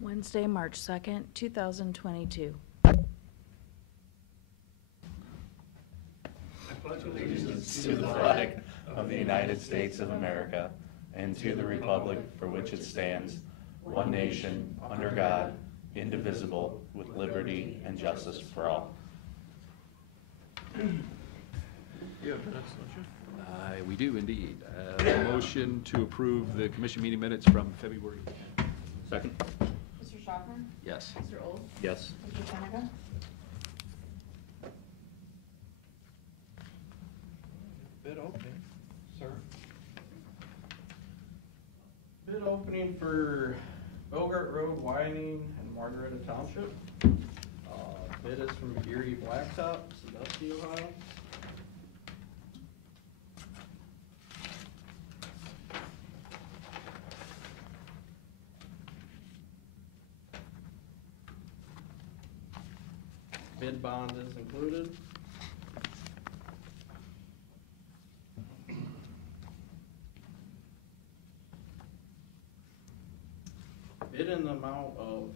Wednesday, March 2nd, 2022. I pledge allegiance to the flag of the United States of America and to the republic for which it stands, one nation, under God, indivisible, with liberty and justice for all. You have minutes, don't you? We do indeed. A motion to approve the commission meeting minutes from February. Second? Mr. Schaffner? Yes. Mr. Olds? Yes. Mr. Seneca? Bid opening, sir. Bid opening for Bogart Road widening in Margaretta Township. Bid is from Erie Blacktop, Sandusky, Ohio. Bid bond is included. Bid in the amount of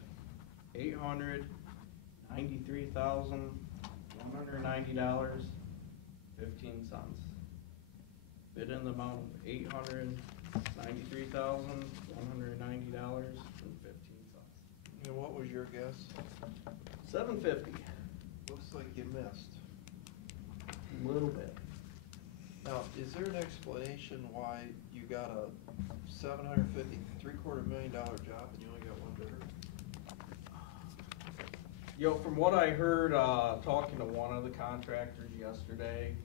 $893,190.15. Bid in the amount of $893,190.15. And what was your guess? $750. Looks like you missed. A little bit. Now, is there an explanation why you got a $750,000 job and you only got one bidder? Yo, from what I heard, talking to one of the contractors yesterday,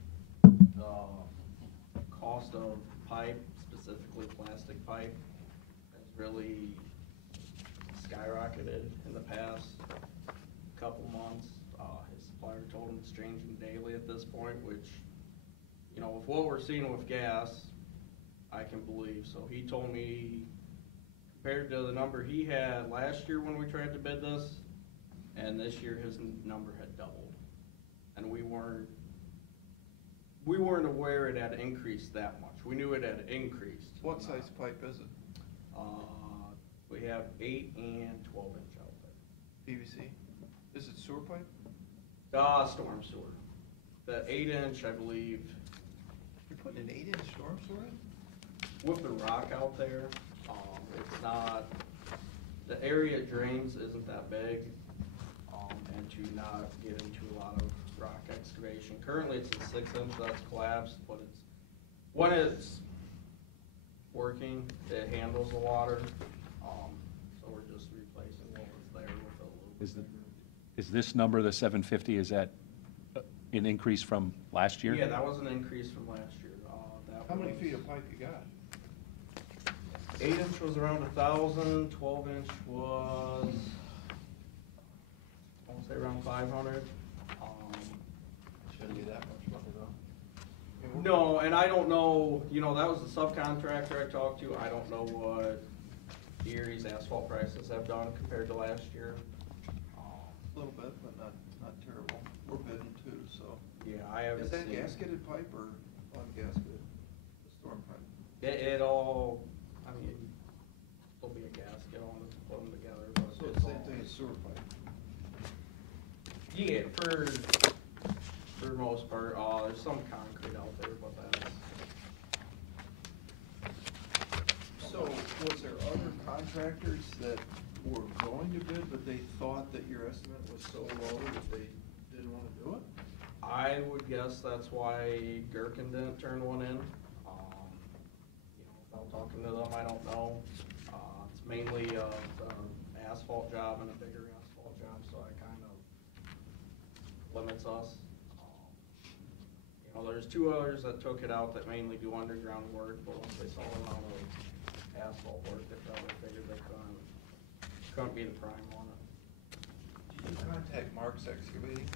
cost of pipe, specifically plastic pipe, has really skyrocketed in the past couple months. His supplier told him it's changing daily at this point, which, you know, with what we're seeing with gas, I can believe. So he told me, compared to the number he had last year when we tried to bid this, and this year his number had doubled. And we weren't aware it had increased that much. We knew it had increased. What size pipe is it? We have 8 and 12 inch out there. PVC? Is it sewer pipe? Storm sewer. The 8 inch, I believe, You're putting an 8-inch storm sewer in? with the rock out there, it's not, the area it drains isn't that big, and to not get into a lot of rock excavation. Currently it's a 6 inch that's collapsed, but when it's working, it handles the water, so we're just replacing what was there with a little. Is this number, the 750, is that an increase from last year? Yeah, that was an increase from last year. How many feet of pipe you got? 8 inch was around 1,000, 12 inch was, I want to say around 500. Shouldn't be that much money though. No, and I don't know, you know, that was the subcontractor I talked to. I don't know what Erie's asphalt prices have done compared to last year. A little bit, but not terrible. We're bidding too, so. Yeah, I haven't Is that seen. gasketed pipe or ungasketed? The storm pipe? It all, I mean, there'll be a gasket on it to put them together, but So it's it's the same all. thing as sewer pipe? Yeah, for the most part, there's some concrete out there, but that's. So was there other contractors that were going to bid, but they thought that your estimate was so low that they didn't want to do it? I would guess that's why Gherkin didn't turn one in. You know, without talking to them, I don't know. It's mainly an asphalt job and a bigger asphalt job, so it kind of limits us. You know, there's 2 others that took it out that mainly do underground work, but once they saw the amount of asphalt work, they probably figured they couldn't be the prime on it. Did you contact Mark's Excavating?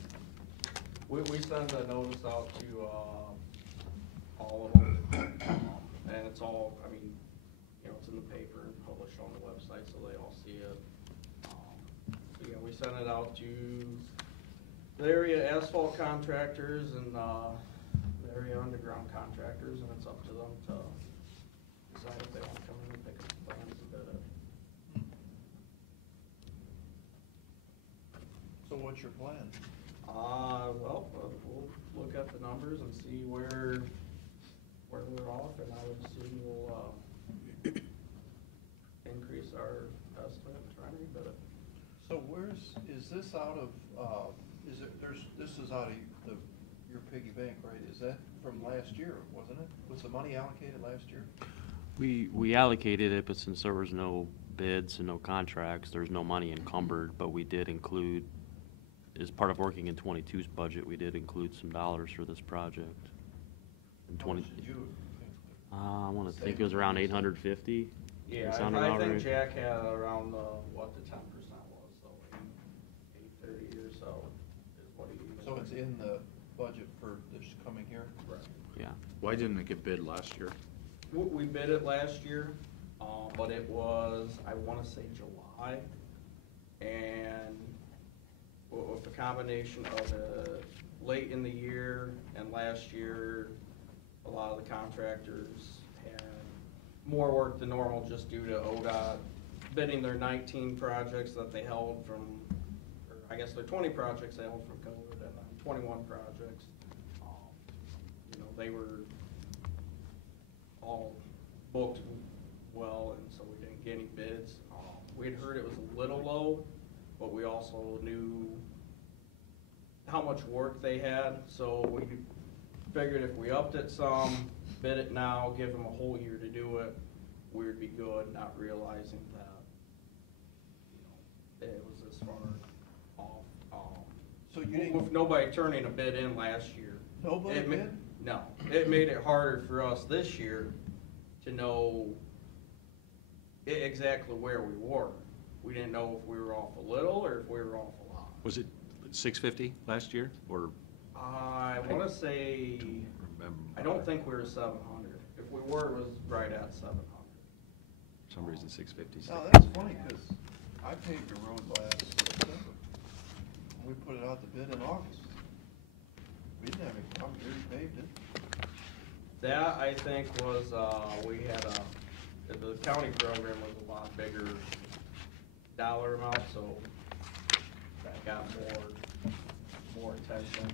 We send a notice out to all of them, and it's all, I mean, you know, it's in the paper and published on the website, so they all see it. So yeah, we send it out to the area asphalt contractors and the area underground contractors, and it's up to them to decide if they want to come in and pick up the plans and bid it. what's your plan? Well, we'll look at the numbers and see where we're off, and I would assume we'll, increase our estimate and try to rebid it. So is this out of, this is out of your piggy bank, right? Is that from last year, wasn't it? Was the money allocated last year? We allocated it, but since there was no bids and no contracts, there's no money encumbered, but we did include, as part of working in 22's budget, we did include some dollars for this project. In How 20, much did you I want to think it was around 850. Yeah, Sounded I about think right. Jack had around, what the 10% was, so 830 or so is what he. So it's in the budget for this coming year? Right. Yeah. Why didn't it get bid last year? We bid it last year, but it was, I wanna say July, and with the combination of late in the year and last year, a lot of the contractors had more work than normal just due to ODOT bidding their 19 projects that they held from, or I guess their 20 projects they held from COVID, and then 21 projects. You know, they were all booked well, and so we didn't get any bids. We had heard it was a little low, but we also knew how much work they had, so we figured if we upped it some, bid it now, give them a whole year to do it, we would be good, not realizing that, you know, it was this far off. So you didn't. With nobody turning a bid in last year. Nobody bid? No, it made it harder for us this year to know exactly where we were. We didn't know if we were off a little or if we were off a lot. Was it 650 last year, or? I want to say, I don't think we were 700. If we were, it was right at 700. For some reason, 650. Now, that's funny, because I paved the road last September. We put it out to bid in August. We didn't have any problem, we paved it. That, I think, was, we had the county program was a lot bigger dollar amount, so that got more attention.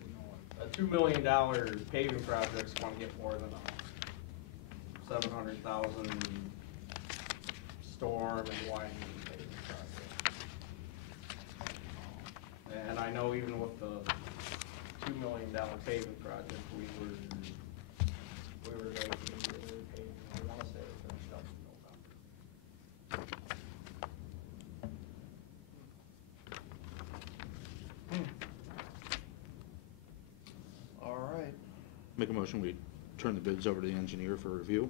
You know, a $2 million paving project's gonna get more than a 700,000 storm and widening paving project. And I know even with the $2 million paving project, we were ready to do the paving. I want to say it finished up in November. All right. Make a motion, we turn the bids over to the engineer for review.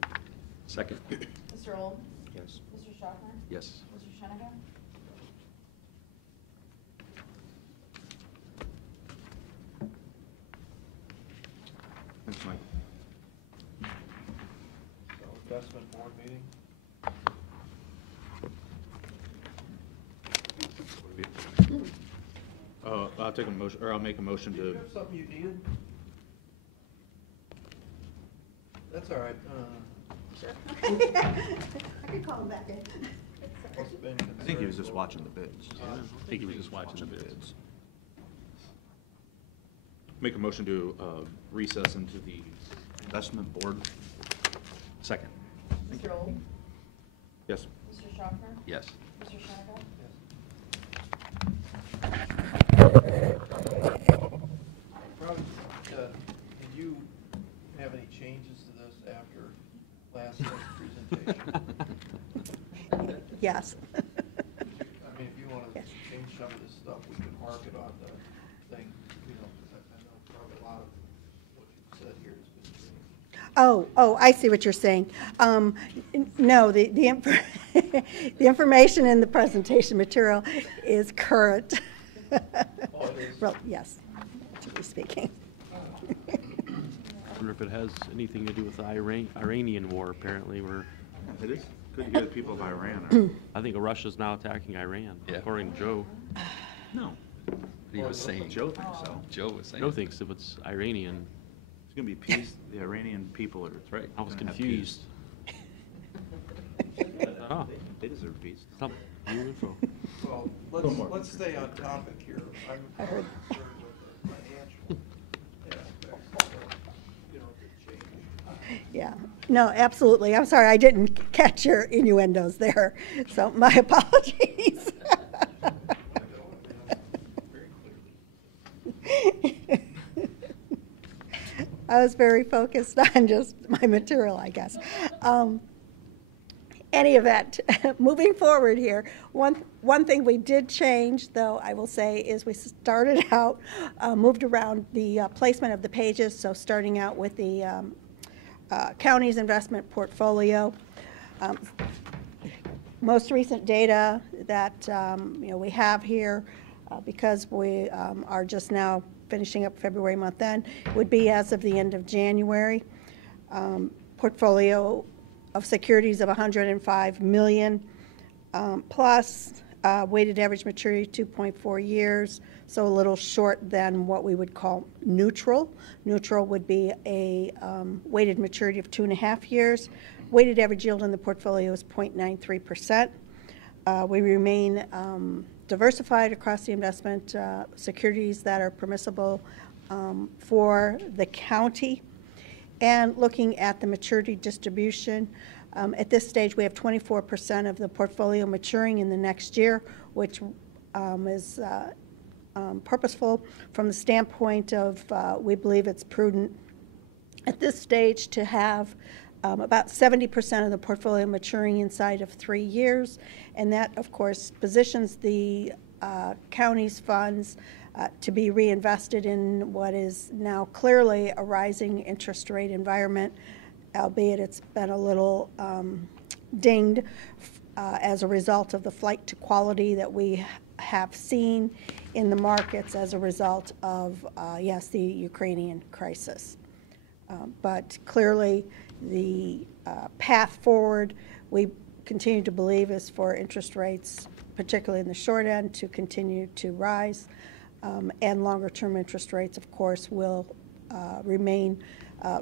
Second. Mr. Old? Yes. Mr. Schaffner? Yes. Mr. Shenigan? Thanks, Mike. So investment board meeting. I'll take a motion, or I'll make a motion Did you to, have something you needed? That's all right. Sure. I could call him back in. What's been I think he was just concerned watching the bids. I think he was just watching the bids. Make a motion to recess into the investment board. Second. Mr. Old? Yes. Mr. Schaffner? Yes. Mr. Shenigan? Probably, did you have any changes to this after last month's presentation? Yes. I mean, if you want to Yes. change some of this stuff, we can mark it on the thing, you know, because I know probably a lot of what you said here has been changed. Oh, I see what you're saying. No, the the information in the presentation material is current. Oh, it is? Well, yes, to be speaking. I wonder if it has anything to do with the Iranian war. Apparently, It is good to hear the people of Iran I think Russia's now attacking Iran, Yeah. according to Joe. No. He was saying. Joe thinks so. Joe was saying. Joe thinks if it's Iranian, It's gonna be peace, the Iranian people are. That's right. I was gonna have confused. peace. Huh, they deserve peace. Some new info. Well, let's stay on topic here. I'm concerned with the financial aspects, so, you know, the change. Yeah, no, absolutely. I'm sorry, I didn't catch your innuendos there, so my apologies. I was very focused on just my material, I guess. Any event, moving forward here, one thing we did change, though, I will say, is we started out, moved around the placement of the pages, so starting out with the county's investment portfolio. Most recent data that we have here, because we are just now finishing up February month end, would be as of the end of January. Portfolio of securities of 105 million, plus weighted average maturity 2.4 years, so a little short than what we would call neutral. Neutral would be a weighted maturity of 2.5 years. Weighted average yield on the portfolio is 0.93%. We remain diversified across the investment securities that are permissible for the county. And looking at the maturity distribution, at this stage we have 24% of the portfolio maturing in the next year, which is purposeful from the standpoint of we believe it's prudent at this stage to have about 70% of the portfolio maturing inside of 3 years, and that, of course, positions the county's funds to be reinvested in what is now clearly a rising interest rate environment, albeit it's been a little dinged as a result of the flight to quality that we have seen in the markets as a result of, yes, the Ukrainian crisis. But clearly, the path forward, we continue to believe, is for interest rates, particularly in the short end, to continue to rise. And longer-term interest rates, of course, will remain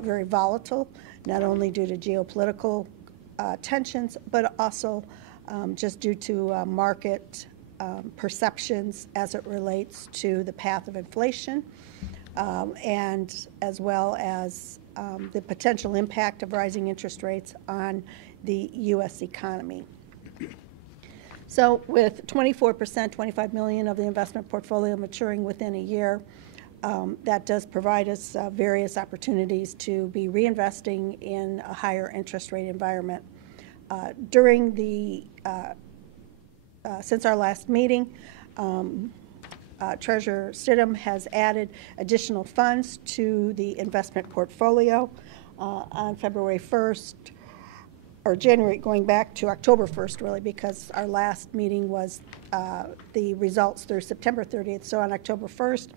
very volatile, not only due to geopolitical tensions, but also just due to market perceptions as it relates to the path of inflation, and as well as the potential impact of rising interest rates on the U.S. economy. So with 24%, 25 million of the investment portfolio maturing within a year, that does provide us various opportunities to be reinvesting in a higher interest rate environment. During the, since our last meeting, Treasurer Stidham has added additional funds to the investment portfolio on February 1st, or January, going back to October 1st, really, because our last meeting was the results through September 30th. So on October 1st,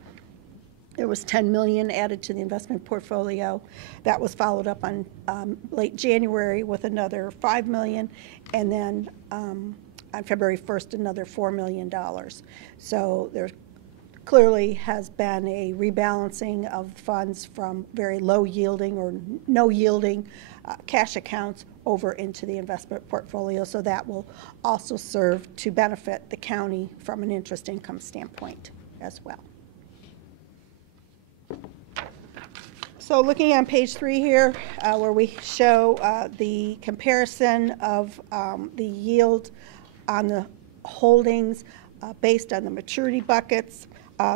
there was 10 million added to the investment portfolio. That was followed up on late January with another 5 million, and then on February 1st, another $4 million. So there clearly has been a rebalancing of funds from very low yielding or no yielding cash accounts over into the investment portfolio. So that will also serve to benefit the county from an interest income standpoint as well. So looking on page 3 here, where we show the comparison of the yield on the holdings based on the maturity buckets,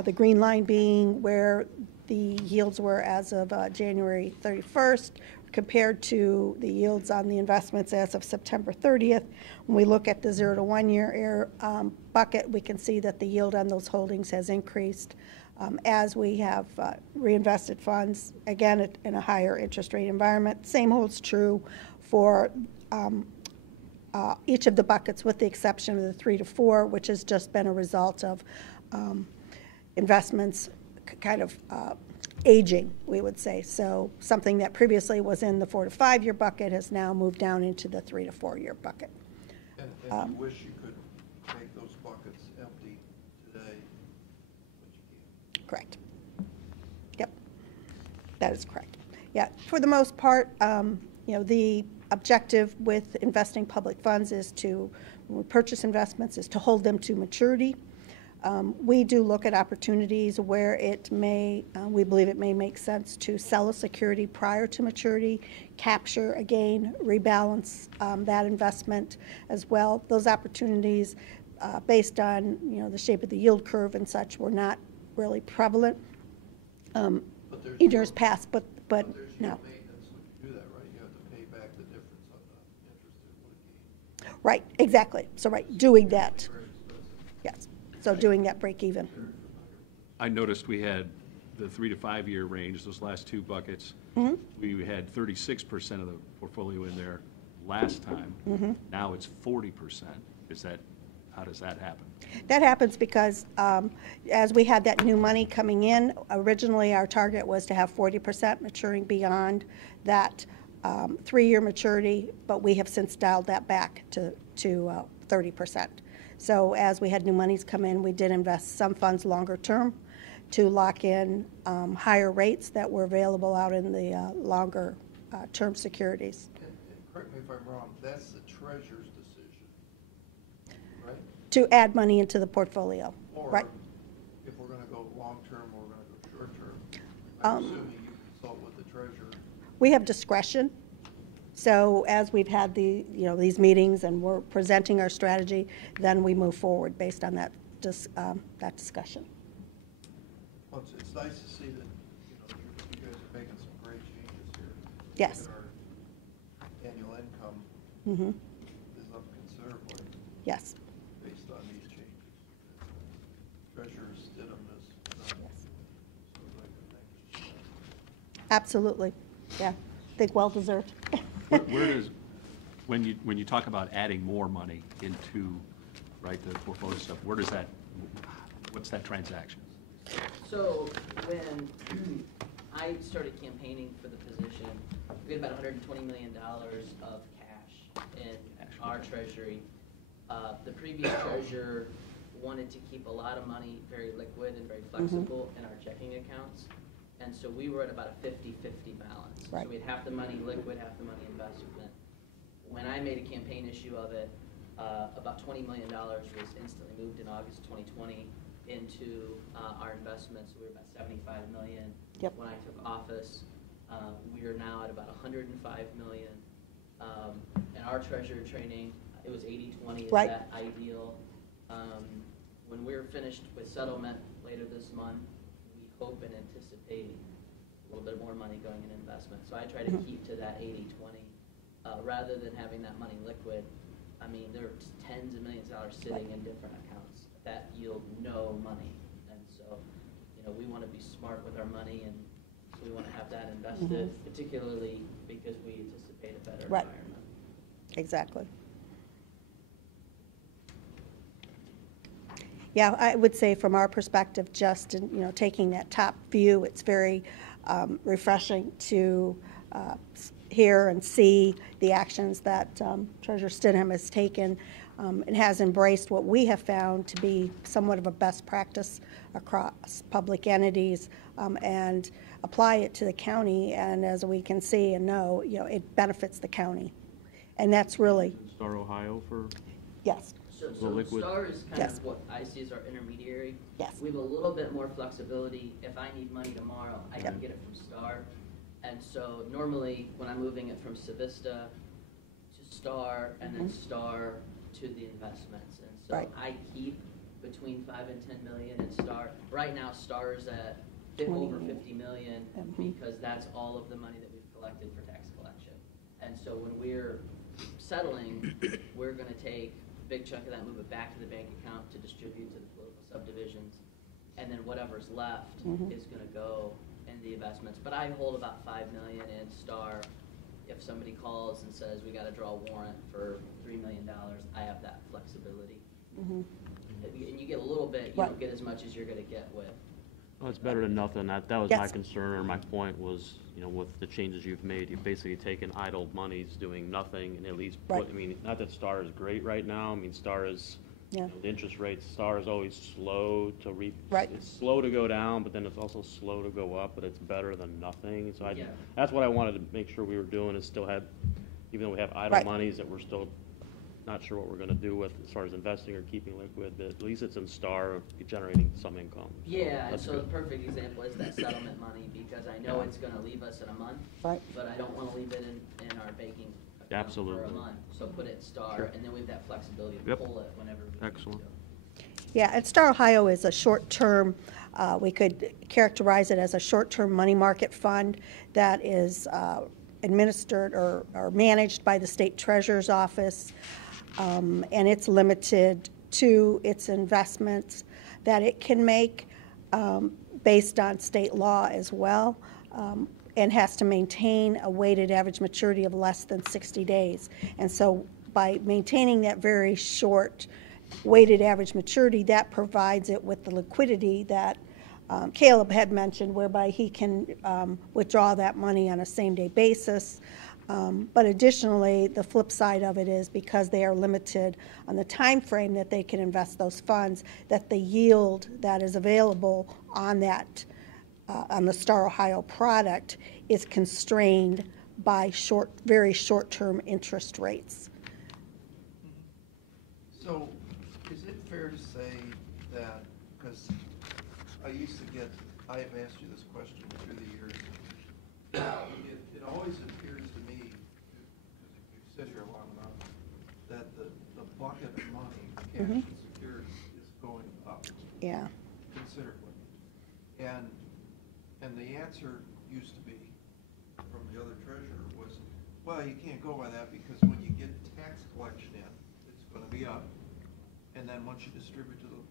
the green line being where the yields were as of January 31st compared to the yields on the investments as of September 30th. When we look at the 0 to 1 year bucket, we can see that the yield on those holdings has increased as we have reinvested funds, again, in a higher interest rate environment. Same holds true for each of the buckets, with the exception of the 3 to 4, which has just been a result of investments kind of aging, we would say. So something that previously was in the 4 to 5 year bucket has now moved down into the 3 to 4 year bucket. And you wish you could make those buckets empty today, but you can't. Correct. Yep, that is correct. Yeah, for the most part, the objective with investing public funds is to, when we purchase investments, is to hold them to maturity. We do look at opportunities where it may, we believe it may make sense to sell a security prior to maturity, capture a gain, rebalance that investment as well. Those opportunities, based on, the shape of the yield curve and such, were not really prevalent But there's in no- years past, but there's no. no maintenance when you do that, right? You have to pay back the difference of the interest it would gain. Right, exactly. So, right, doing that, Very expensive. yes. So doing that break even. I noticed we had the 3 to 5 year range, those last two buckets. We had 36% of the portfolio in there last time. Now it's 40%. How does that happen? That happens because as we had that new money coming in, originally our target was to have 40% maturing beyond that 3-year maturity, but we have since dialed that back to 30%. So as we had new monies come in, we did invest some funds longer term to lock in higher rates that were available out in the longer term securities. And correct me if I'm wrong, that's the treasurer's decision, right? To add money into the portfolio, right? Or if we're gonna go long-term or we're gonna go short-term, Um, I'm assuming you consult with the treasurer. We have discretion. So as we've had these meetings and we're presenting our strategy, then we move forward based on that discussion. Well, it's nice to see that, you guys are making some great changes here. Yes. Look at our annual income Mhm. is up considerably Yes. based on these changes. Treasurer Stidham has done so very good. Thank you. Absolutely. Yeah. I think well-deserved. Where does, when you talk about adding more money into, right, the portfolio stuff, what's that transaction? So when I started campaigning for the position, we had about $120 million of cash in our treasury. The previous treasurer wanted to keep a lot of money very liquid and very flexible in our checking accounts. And so we were at about a 50-50 balance. Right. So we had half the money liquid, half the money investment. When I made a campaign issue of it, about $20 million was instantly moved in August 2020 into our investments. We were about $75 million. Yep. When I took office, we are now at about $105 million. In our treasurer training, it was 80-20. Is Right. that ideal? When we're finished with settlement later this month, we hope and anticipate a little bit more money going in investment. So I try to keep to that 80-20, rather than having that money liquid. I mean, there are tens of millions of dollars sitting in different accounts that yield no money. And so, we want to be smart with our money, and so we want to have that invested, particularly because we anticipate a better Right. environment. Exactly. Yeah, I would say from our perspective, just in, taking that top view, it's very refreshing to hear and see the actions that Treasurer Stidham has taken and has embraced what we have found to be somewhat of a best practice across public entities, and apply it to the county. And as we can see and know, it benefits the county. And that's really, Star Ohio for, yes, So liquid- STAR is kind Yes. of what I see as our intermediary. Yes. We have a little bit more flexibility. If I need money tomorrow, I can Yep. get it from STAR. And so normally, when I'm moving it from Civista to STAR and then STAR to the investments. And so Right. I keep between 5 and 10 million in STAR. Right now, STAR is at over 50 million because that's all of the money that we've collected for tax collection. And so when we're settling, we're going to take a big chunk of that, move it back to the bank account to distribute to the political subdivisions, and then whatever's left is going to go in the investments. But I hold about 5 million in STAR. If somebody calls and says we got to draw a warrant for $3 million, I have that flexibility. And you get a little bit, you Right. don't get as much as you're going to get with. well, it's better than nothing. That was my Yes. concern, or my point was, with the changes you've made, you've basically taken idle monies doing nothing and at least Right. put, not that Star is great right now. Star is, Yeah. the interest rate, Star is always slow to Right. It's slow to go down, but then it's also slow to go up, but it's better than nothing. So Yeah. that's what I wanted to make sure we were doing, is still had even though we have idle Right. monies that we're still not sure what we're gonna do with as far as investing or keeping liquid, but at least it's in Star generating some income. So Yeah, and that's so the good. perfect example is that settlement money, because I know it's gonna leave us in a month. Right. But I don't wanna leave it in our banking account for a Absolutely. month, so put it in Star, Sure. and then we have that flexibility to Yep. pull it whenever we need to. Excellent. Yeah, and Star Ohio is a short-term, we could characterize it as a short-term money market fund that is administered or managed by the state treasurer's office, and it's limited to its investments that it can make based on state law as well, and has to maintain a weighted average maturity of less than 60 days. And so by maintaining that very short weighted average maturity, that provides it with the liquidity that Caleb had mentioned, whereby he can withdraw that money on a same-day basis. But additionally, the flip side of it is because they are limited on the time frame that they can invest those funds, that the yield that is available on that, on the Star Ohio product is constrained by very short-term interest rates. So, is it fair to say that, because I used to get, I have asked you this question through the years, it always appears to me, because you've sit here long enough, that the bucket of money, cash and securities, is going up Yeah. considerably. And the answer used to be, from the other treasurer, was, well, you can't go by that because when you get tax collection in, it's gonna be up. And then once you distribute to the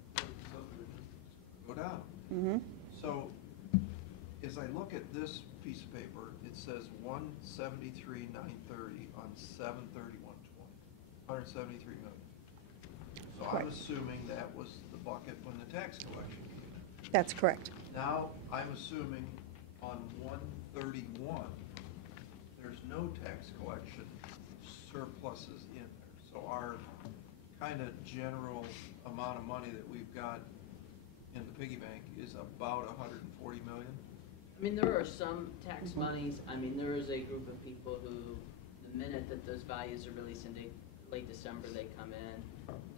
subdivision, go down. So, as I look at this piece of paper, it says 173,930 on 7/31/20, 173 million. So I'm Correct. assuming that was the bucket when the tax collection came in. That's correct. Now, I'm assuming on 131, there's no tax collection surpluses in there. So our kind of general amount of money that we've got in the piggy bank is about 140 million. I mean, there are some tax monies, I mean, there is a group of people who, the minute that those values are released in late December, they come in.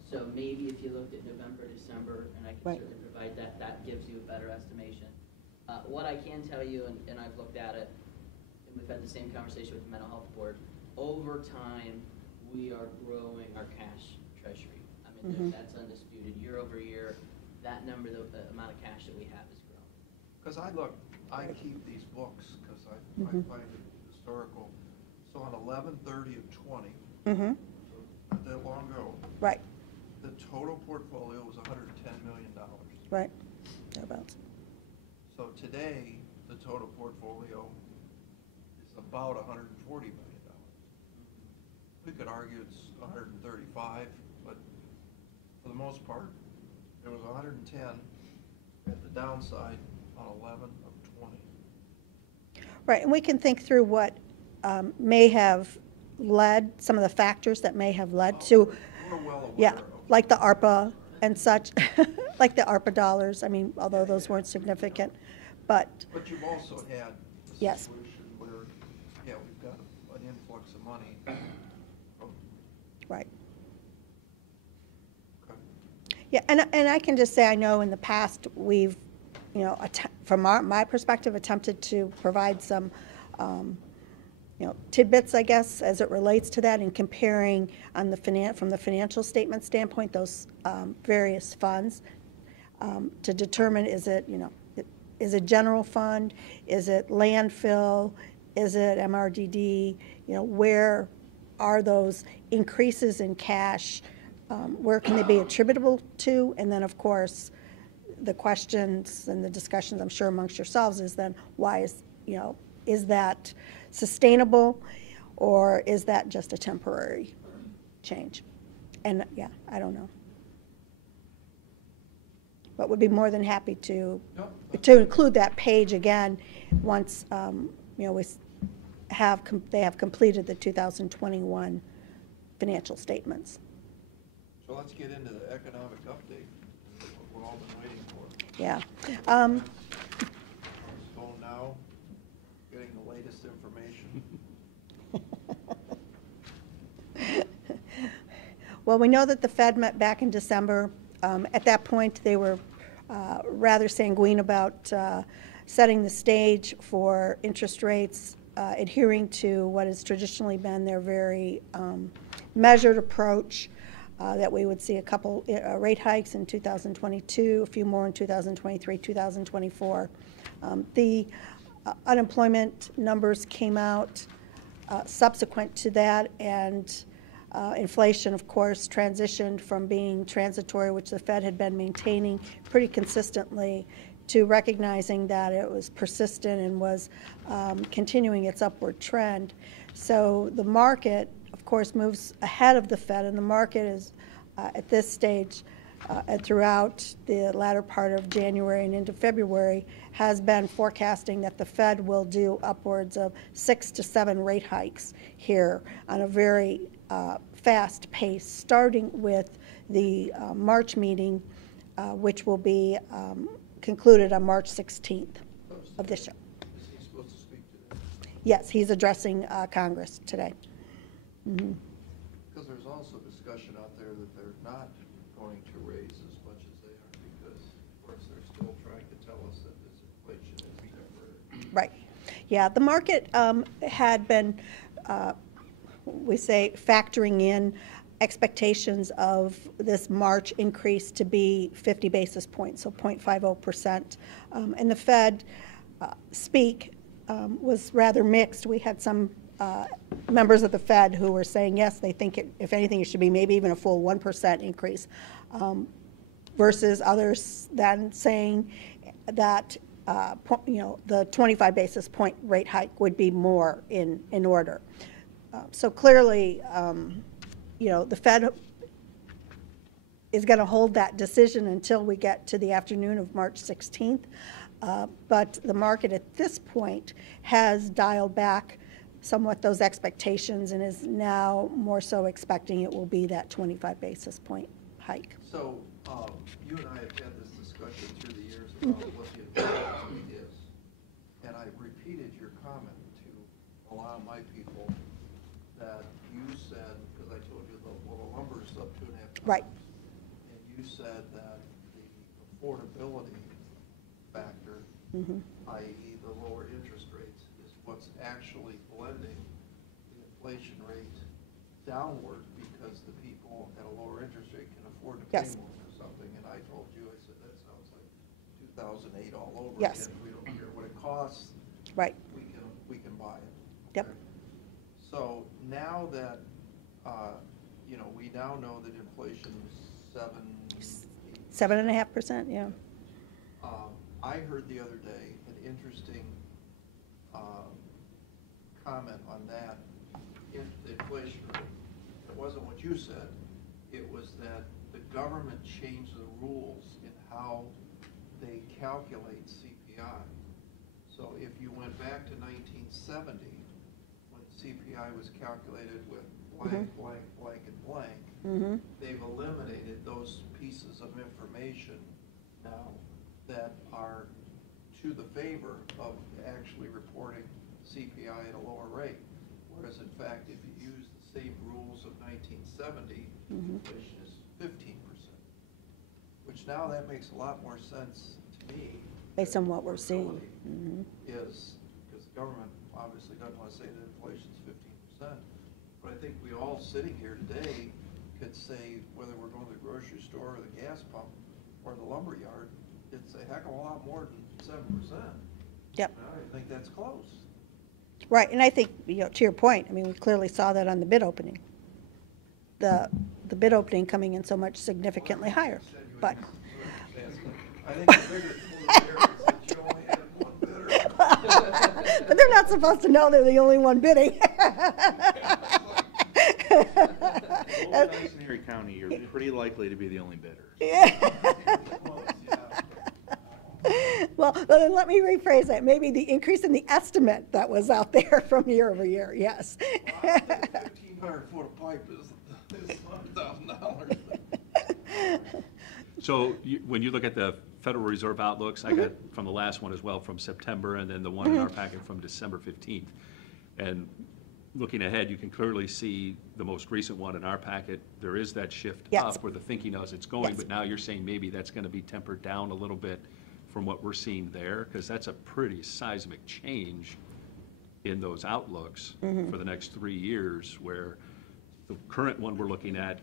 So maybe if you looked at November, December, and I can Right. certainly provide that, that gives you a better estimation. What I can tell you, and I've looked at it, and we've had the same conversation with the mental health board, over time, we are growing our cash treasury. I mean, that's undisputed. Year over year, that number, the amount of cash that we have is growing. Because I keep these books because I find it historical. So on 11/30/20, so not that long ago, Right, the total portfolio was $110 million. right, thereabouts. So today, the total portfolio is about $140 million. We could argue it's 135, but for the most part, it was 110 at the downside on 11/20. Right, and we can think through what may have led, some of the factors that may have led to, We're well aware yeah, of. like the ARPA and such, like the ARPA dollars, I mean, although those weren't significant, but, But you've also had a Yes. situation where, yeah, we've got an influx of money from, right. okay. Yeah, and I can just say, I know in the past, we've, you know, from my perspective, attempted to provide some, you know, tidbits, I guess, as it relates to that, and comparing on from the financial statement standpoint, those various funds, to determine, is it, you know, is it general fund, is it landfill, is it MRDD, you know, where are those increases in cash, where can they be attributable to? And then, of course, the questions and the discussions, I'm sure amongst yourselves, is then why is, you know, is that sustainable, or is that just a temporary change? And, yeah, I don't know. But would be more than happy to include that page again once, you know, they have completed the 2021 financial statements. So let's get into the economic update, what we've all been waiting for. Yeah. On his phone now, getting the latest information. Well, we know that the Fed met back in December. At that point, they were rather sanguine about setting the stage for interest rates, adhering to what has traditionally been their very measured approach, that we would see a couple rate hikes in 2022, a few more in 2023, 2024. The unemployment numbers came out subsequent to that, and inflation, of course, transitioned from being transitory, which the Fed had been maintaining pretty consistently, to recognizing that it was persistent and was continuing its upward trend. So the market, of course, moves ahead of the Fed, and the market is at this stage and throughout the latter part of January and into February has been forecasting that the Fed will do upwards of 6 to 7 rate hikes here on a very fast pace, starting with the March meeting, which will be concluded on March 16th of this year. Is he supposed to speak to that? Yes, he's addressing Congress today. Because there's also discussion out there that they're not going to raise as much as they are because, of course, they're still trying to tell us that this inflation is temporary. Right. Yeah, the market had been, we say, factoring in expectations of this March increase to be 50 basis points, so 0.50%. And the Fed speak was rather mixed. We had some members of the Fed who were saying, yes, they think, if anything, it should be maybe even a full 1% increase, versus others then saying that the 25 basis point rate hike would be more in order. So clearly, the Fed is going to hold that decision until we get to the afternoon of March 16th. But the market at this point has dialed back somewhat those expectations and is now more so expecting it will be that 25 basis point hike. So you and I have had this discussion through the years about what the inflation rate is. And I repeated your comment to a lot of my people that you said, because I told you the lumber's up 2.5 times. Right. And you said that the affordability factor, i.e. the lower interest rates, is what's actually blending the inflation rate downward because the people at a lower interest rate can afford to pay Yes. more for something. And I told you, I said, that sounds like 2008 all over Yes. again. We don't care what it costs. Right. We can buy it. Yep. Okay? So now that, we now know that inflation is 7.5%, yeah. I heard the other day an interesting comment on that, the inflation rate. It wasn't what you said. It was that the government changed the rules in how they calculate CPI. So if you went back to 1970, when CPI was calculated with blank, blank, blank, and blank, they've eliminated those pieces of information now that are to the favor of actually reporting CPI at a lower rate. Whereas in fact, if you use the same rules of 1970, inflation is 15%. Which now that makes a lot more sense to me. Based on what we're seeing. Is, because the government obviously doesn't want to say that inflation's 15%. But I think we all sitting here today could say whether we're going to the grocery store or the gas pump or the lumber yard, it's a heck of a lot more than 7%. Yep. I think that's close. Right, and I think, to your point, I mean, we clearly saw that on the bid opening. The bid opening coming in so much significantly higher, but. I think the biggest one there is that you only had one bidder. But they're not supposed to know they're the only one bidding. Nice in Erie County, you're pretty likely to be the only bidder. Yeah. Well, then let me rephrase that. Maybe the increase in the estimate that was out there from year over year, yes. Well, I think 1,500 foot of pipe is $100,000. So when you look at the Federal Reserve outlooks, I got from the last one as well from September, and then the one in our packet from December 15th. And looking ahead, you can clearly see the most recent one in our packet. There is that shift Yes. up where the thinking is it's going, Yes. but now you're saying maybe that's going to be tempered down a little bit from what we're seeing there, because that's a pretty seismic change in those outlooks Mm-hmm. for the next 3 years, where the current one we're looking at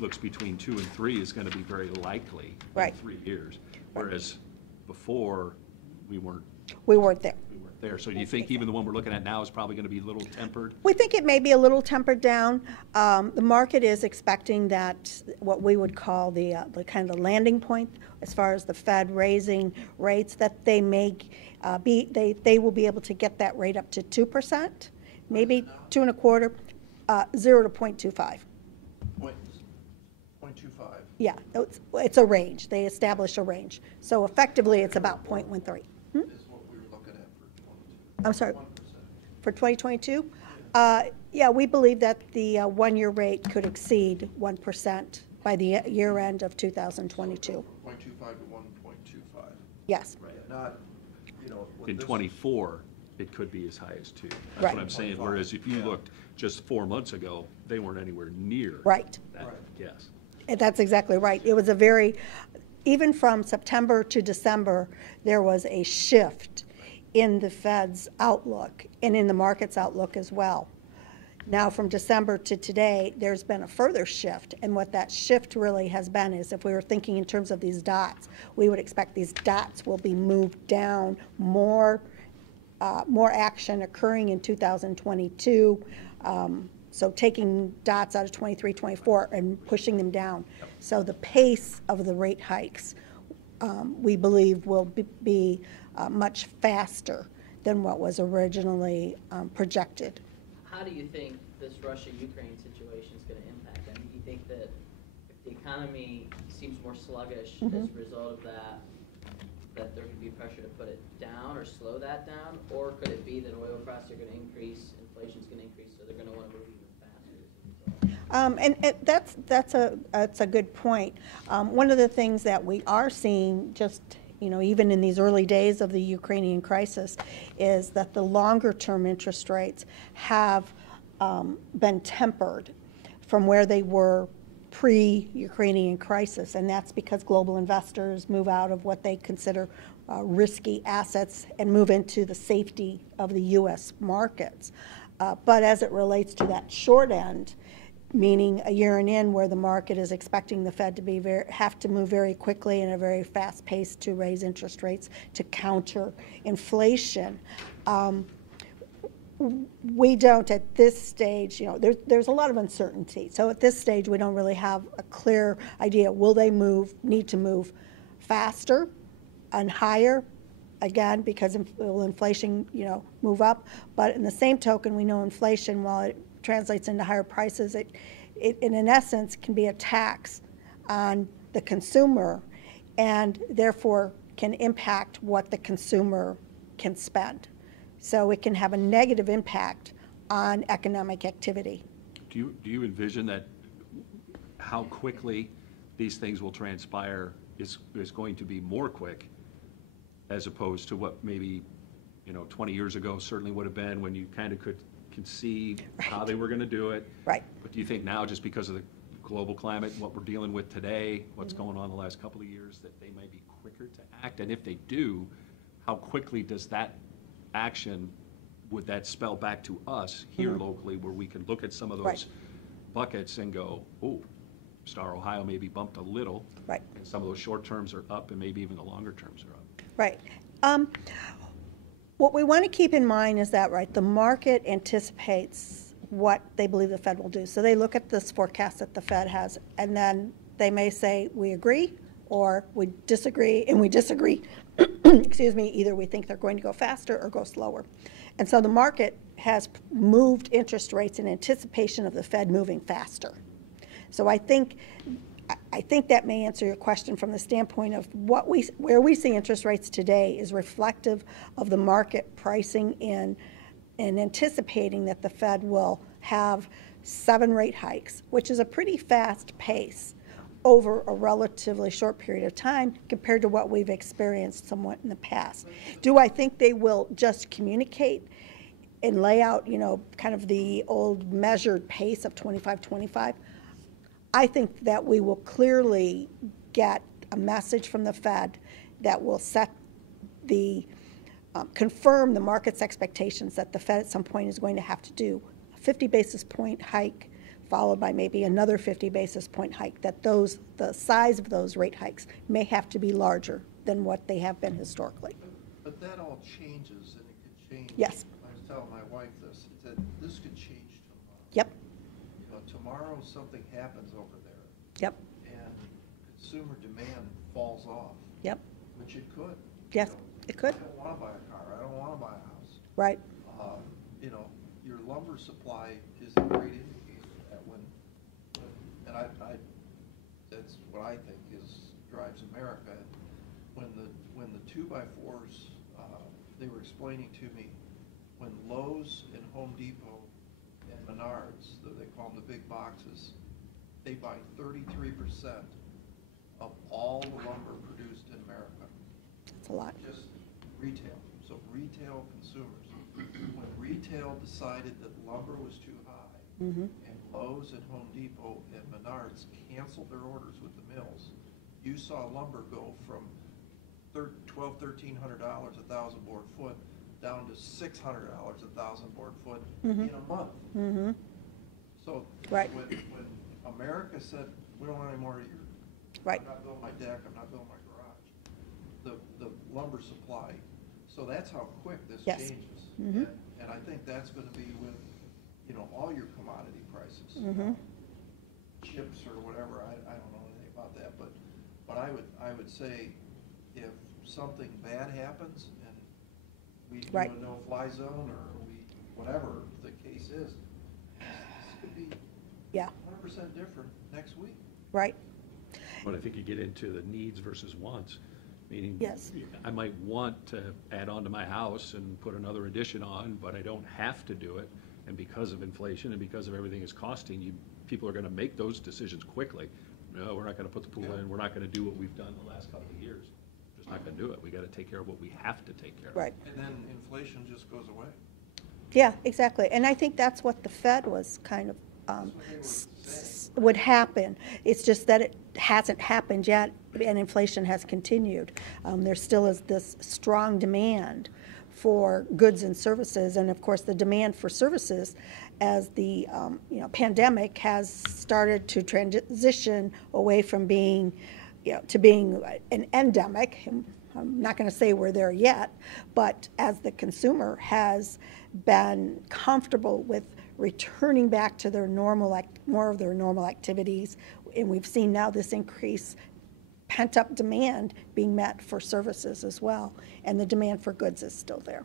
looks between 2 and 3 is going to be very likely Right. in 3 years. Whereas before, we weren't there. there. So do you think even the one we're looking at now is probably going to be a little tempered? We think it may be a little tempered down. The market is expecting that what we would call the kind of the landing point, as far as the Fed raising rates, that they may they will be able to get that rate up to 2%, maybe 2.25, 0 to 0.25. 0.25. Yeah, it's a range. They establish a range. So effectively, it's about 0.13. Is what we were looking at for 22. I'm sorry, 1%. for 2022? Yeah, we believe that the one-year rate could exceed 1% by the year end of 2022. 0.25 to 1.25. Yes, Not, you know. with In this- '24, it could be as high as 2. That's Right. what I'm saying, whereas if you Yeah. looked just 4 months ago, they weren't anywhere near right. that Right. guess. And that's exactly right. It was even from September to December, there was a shift in the Fed's outlook and in the market's outlook as well. Now, from December to today, there's been a further shift, and what that shift really has been is, if we were thinking in terms of these dots, we would expect these dots will be moved down, more action occurring in 2022. So taking dots out of 23, 24 and pushing them down. So the pace of the rate hikes, we believe, will be much faster than what was originally projected. How do you think this Russia-Ukraine situation is going to impact them? Do you think that if the economy seems more sluggish as a result of that, that there could be pressure to put it down or slow that down? Or could it be that oil prices are going to increase, inflation's going to increase, so they're going to want to move even faster? And that's a good point. One of the things that we are seeing, just even in these early days of the Ukrainian crisis, is that the longer-term interest rates have been tempered from where they were pre-Ukrainian crisis, and that's because global investors move out of what they consider risky assets and move into the safety of the U.S. markets. But as it relates to that short end, meaning a year and in where the market is expecting the Fed to have to move very quickly and a very fast pace to raise interest rates to counter inflation. We don't at this stage, there's a lot of uncertainty. So at this stage, we don't really have a clear idea. Will they need to move faster and higher? Again, because will inflation, move up? But in the same token, we know inflation, while it translates into higher prices, it in essence can be a tax on the consumer, and therefore can impact what the consumer can spend. So it can have a negative impact on economic activity. Do you envision that how quickly these things will transpire is going to be more quick, as opposed to what maybe 20 years ago certainly would have been, when you kind of could see how they were going to do it? Right. But do you think now, just because of the global climate and what we're dealing with today, what's going on the last couple of years, that they might be quicker to act? And if they do, how quickly does that action, would that spell back to us here locally, where we can look at some of those Right. buckets and go, oh, Star Ohio maybe bumped a little. Right. And some of those short terms are up, and maybe even the longer terms are up. Right. What we want to keep in mind is that, the market anticipates what they believe the Fed will do. So they look at this forecast that the Fed has, and then they may say, we agree, or we disagree, and we disagree. Excuse me, either we think they're going to go faster or go slower. And so the market has moved interest rates in anticipation of the Fed moving faster. So I think that may answer your question from the standpoint of where we see interest rates today is reflective of the market pricing in and anticipating that the Fed will have 7 rate hikes, which is a pretty fast pace over a relatively short period of time compared to what we've experienced somewhat in the past. Do I think they will just communicate and lay out, you know, kind of the old measured pace of 25-25, I think that we will clearly get a message from the Fed that will set the, confirm the market's expectations that the Fed at some point is going to have to do a 50 basis point hike, followed by maybe another 50 basis point hike, that those, the size of those rate hikes may have to be larger than what they have been historically. But that all changes, and it could change. Yes. I was telling my wife this, that this could change tomorrow. Yep, You know, tomorrow something happens over there, yep, and consumer demand falls off, yep, which it could. yes, You know, it could, I don't want to buy a car, I don't want to buy a house. right, You know, your lumber supply is a great indicator that and I, that's what I think drives America. When the 2x4s, they were explaining to me, when Lowe's and Home Depot and Menards, they call them the big boxes, they buy 33% of all the lumber produced in America. it's a lot. Just retail, so retail consumers. When retail decided that lumber was too high, Mhm. and Lowe's and Home Depot and Menards canceled their orders with the mills, you saw lumber go from $1,200–1,300 a thousand board foot down to $600 a thousand board foot in a month. Mm-hmm, So Right. when America said, we don't want any more of your, right, I'm not building my deck, I'm not building my garage, the lumber supply, so that's how quick this Yes. changes. Mhm. And I think that's gonna be with, you know, all your commodity prices. Mhm. Chips or whatever, I don't know anything about that, but I would say if something bad happens and we do Right. a no-fly zone or whatever the case is, this could be yeah, 100% different next week. right, But I think you get into the needs versus wants, meaning. Yes. I might want to add on to my house and put another addition on, but I don't have to do it. And because of inflation and because of everything it's costing, people are gonna make those decisions quickly. No, we're not gonna put the pool in, we're not gonna do what we've done the last couple of years. Just not gonna do it. We gotta take care of what we have to take care of. right. And then inflation just goes away. Yeah, exactly, and I think that's what the Fed was kind of, That's what they were saying. would happen. It's just that it hasn't happened yet, and inflation has continued. There still is this strong demand for goods and services, and of course, the demand for services as the pandemic has started to transition away from being, to being an endemic. I'm not going to say we're there yet, but as the consumer has been comfortable with returning back to their more of their normal activities, and we've seen now this increase pent-up demand being met for services as well, and the demand for goods is still there.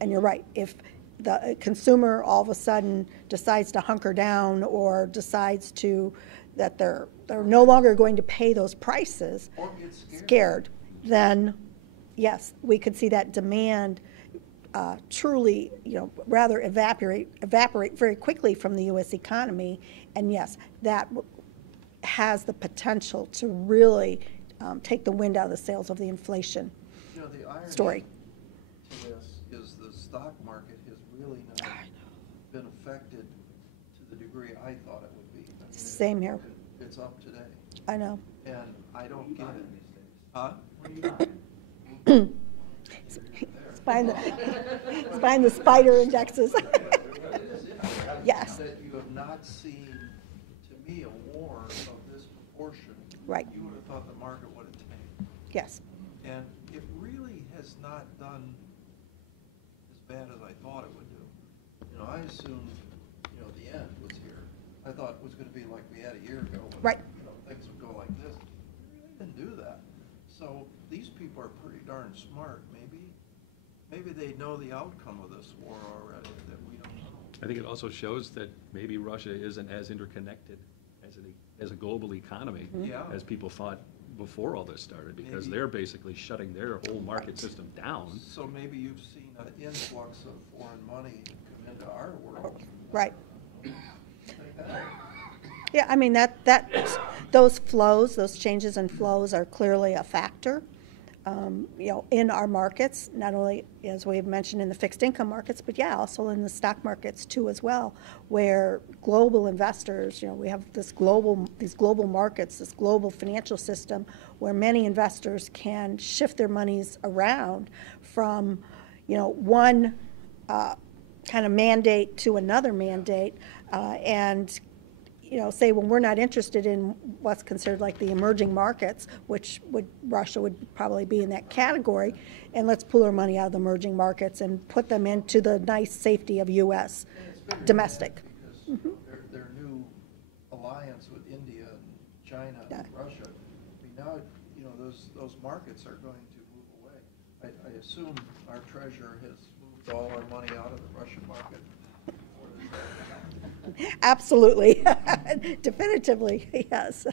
And you're right, if the consumer all of a sudden decides to hunker down or decides that they're no longer going to pay those prices, Or get scared, then yes, we could see that demand truly, rather evaporate very quickly from the U.S. economy. And yes, that has the potential to really take the wind out of the sails of the inflation You know, the irony story. to this is the stock market has really not been affected to the degree I thought it would be. I mean, Same here. It's up today, I know. and I don't get it. Huh? It's behind the spider indexes. Yes. That you have not seen, to me, a war of this proportion. Right. You would have thought the market would have tanked. Yes. And it really has not done as bad as I thought it would do. You know, I assumed, the end was here. I thought it was gonna be like we had a year ago. When, Right. things would go like this. It really didn't do that. So these people are pretty darn smart. Maybe they know the outcome of this war already that we don't know. I think it also shows that maybe Russia isn't as interconnected as a global economy Yeah. as people thought before all this started, because Maybe. they're basically shutting their whole market system down. So maybe you've seen an influx of foreign money come into our world. Right. Yeah, I mean, those flows, those changes in flows are clearly a factor. in our markets, not only, as we've mentioned, in the fixed income markets, but yeah, also in the stock markets too as well, where global investors, we have these global markets, this global financial system where many investors can shift their monies around from, one kind of mandate to another mandate, and say, well, we're not interested in what's considered like the emerging markets, which Russia would probably be in that category, and let's pull our money out of the emerging markets and put them into the nice safety of U.S. domestic. Because their new alliance with India and China and Russia, I mean, now, those markets are going to move away. I assume our treasurer has moved all our money out of the Russian market. Absolutely. Definitively, yes.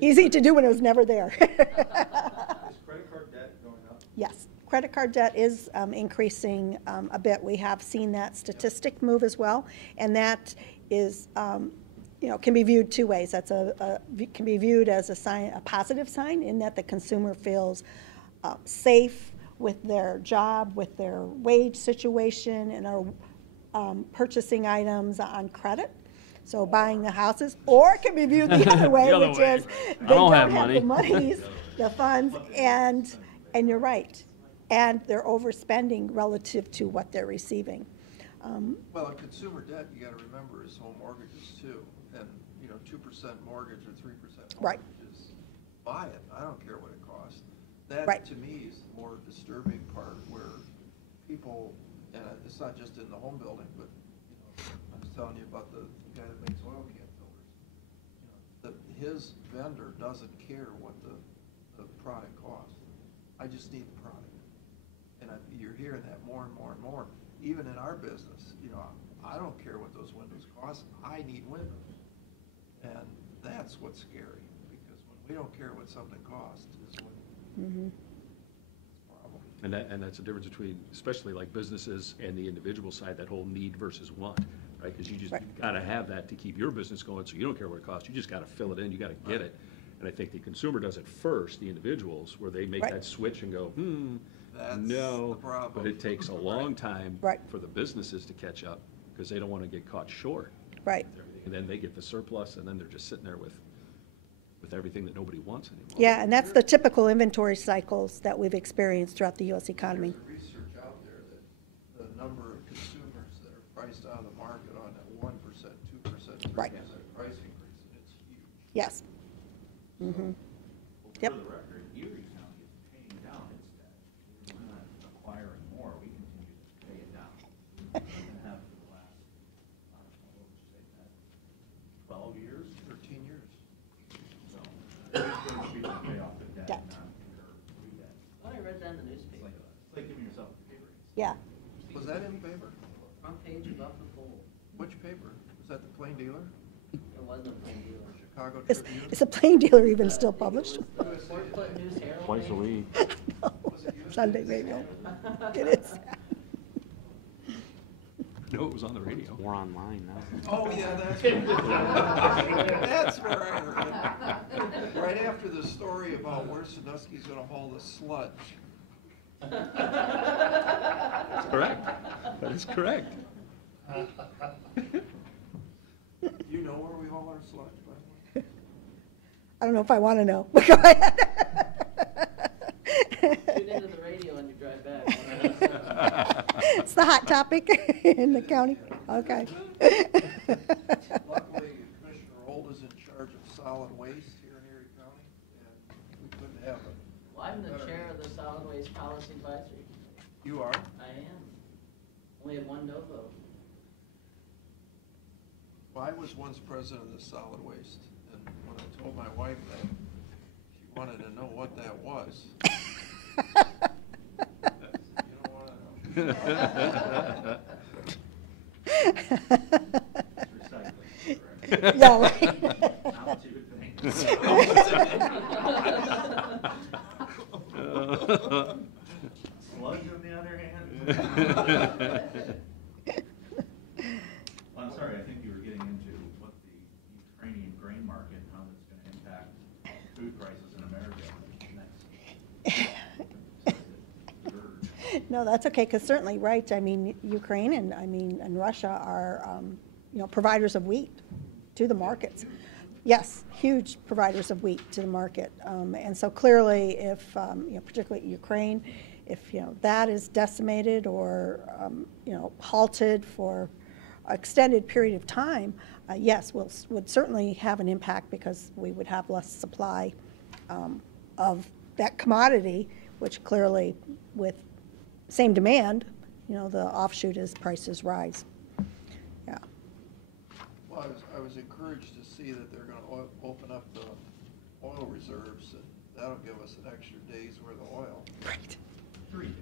Easy to do when it was never there. Is credit card debt going up? Yes. Credit card debt is increasing a bit. We have seen that statistic move as well, and that is, can be viewed two ways. That's can be viewed as a positive sign in that the consumer feels safe with their job, with their wage situation, and are purchasing items on credit, so buying the houses, or it can be viewed the other way, which is they don't have the monies, the funds, and you're right, and they're overspending relative to what they're receiving. Well, a consumer debt, you got to remember, is home mortgages too, and 2% mortgage or 3% Right. mortgages. Buy it. I don't care what it costs. Right. That to me is the more disturbing part, where people. And it's not just in the home building, but I was telling you about the guy that makes oil can filters. His vendor doesn't care what the product costs. I just need the product, and you're hearing that more and more and more. Even in our business, I don't care what those windows cost. I need windows, and that's what's scary, because when we don't care what something costs, is when. Mm-hmm. And that's the difference between, especially like businesses and the individual side, that whole need versus want, right? Because you just got to have that to keep your business going, so you don't care what it costs. You just got to fill it in. You got to get it. And I think the consumer does it first, the individuals, where they make that switch and go, That's no. the problem. But it takes a long time Right. for the businesses to catch up, because they don't want to get caught short. Right. And then they get the surplus, and then they're just sitting there with everything that nobody wants anymore. Yeah, and that's the typical inventory cycles that we've experienced throughout the U.S. economy. There's research out there that the number of consumers that are priced out of the market on a 1%, 2%, 3% Right. price increase, and it's huge. Yes. Mm-hmm. Yep. For the record, Erie County is paying down its debt. We're not acquiring more, we continue to pay it down. And have for the last, I don't know, what would you say, that, 12 years? 13 years. So, we should pay off the debt, Debt. not incur new debt. I read that in the newspaper. It's like giving yourself a paper. Yeah. Was that in paper? Front page above the fold. Which paper? Was that the Plain Dealer? It wasn't a plain dealer. Chicago Is Tribune? a plain dealer even still published? It was the Fort Foot News Herald. Twice a week. No. Sunday radio. It is. No, it was on the radio. We're online now. Oh, yeah, that's where, that's where I heard it. Right after the story about where Sandusky's gonna haul the sludge. That's correct. That is correct. You know where we haul our sludge, by the way? I don't know if I want to know. Go ahead. Tune into the radio when you drive back. It's the hot topic in the county. Okay. Luckily, Commissioner Old is in charge of solid waste here in Erie County, and we couldn't have it. Well, I'm the chair of the Solid Waste Policy Advisory. You are? I am. Only had one no vote. Well, I was once president of the solid waste, and when I told my wife that, she wanted to know what that was. You don't want to know. Recycling. Yeah, right. Now it's a good thing. Sludge, on the other hand. Well, I'm sorry, I think you were getting into what the Ukrainian grain market, how that's going to impact food prices in America. No, that's okay, because certainly, right, I mean, Ukraine and, and Russia are, providers of wheat to the markets. Yes, huge providers of wheat to the market. And so clearly, if, particularly Ukraine, if, that is decimated or, halted for an extended period of time, yes, would certainly have an impact because we would have less supply of that commodity, which clearly with same demand, the offshoot is prices rise. Yeah. Well, I was encouraged to see that they're gonna open up the oil reserves, and that'll give us an extra day's worth of oil. Right. 3 days.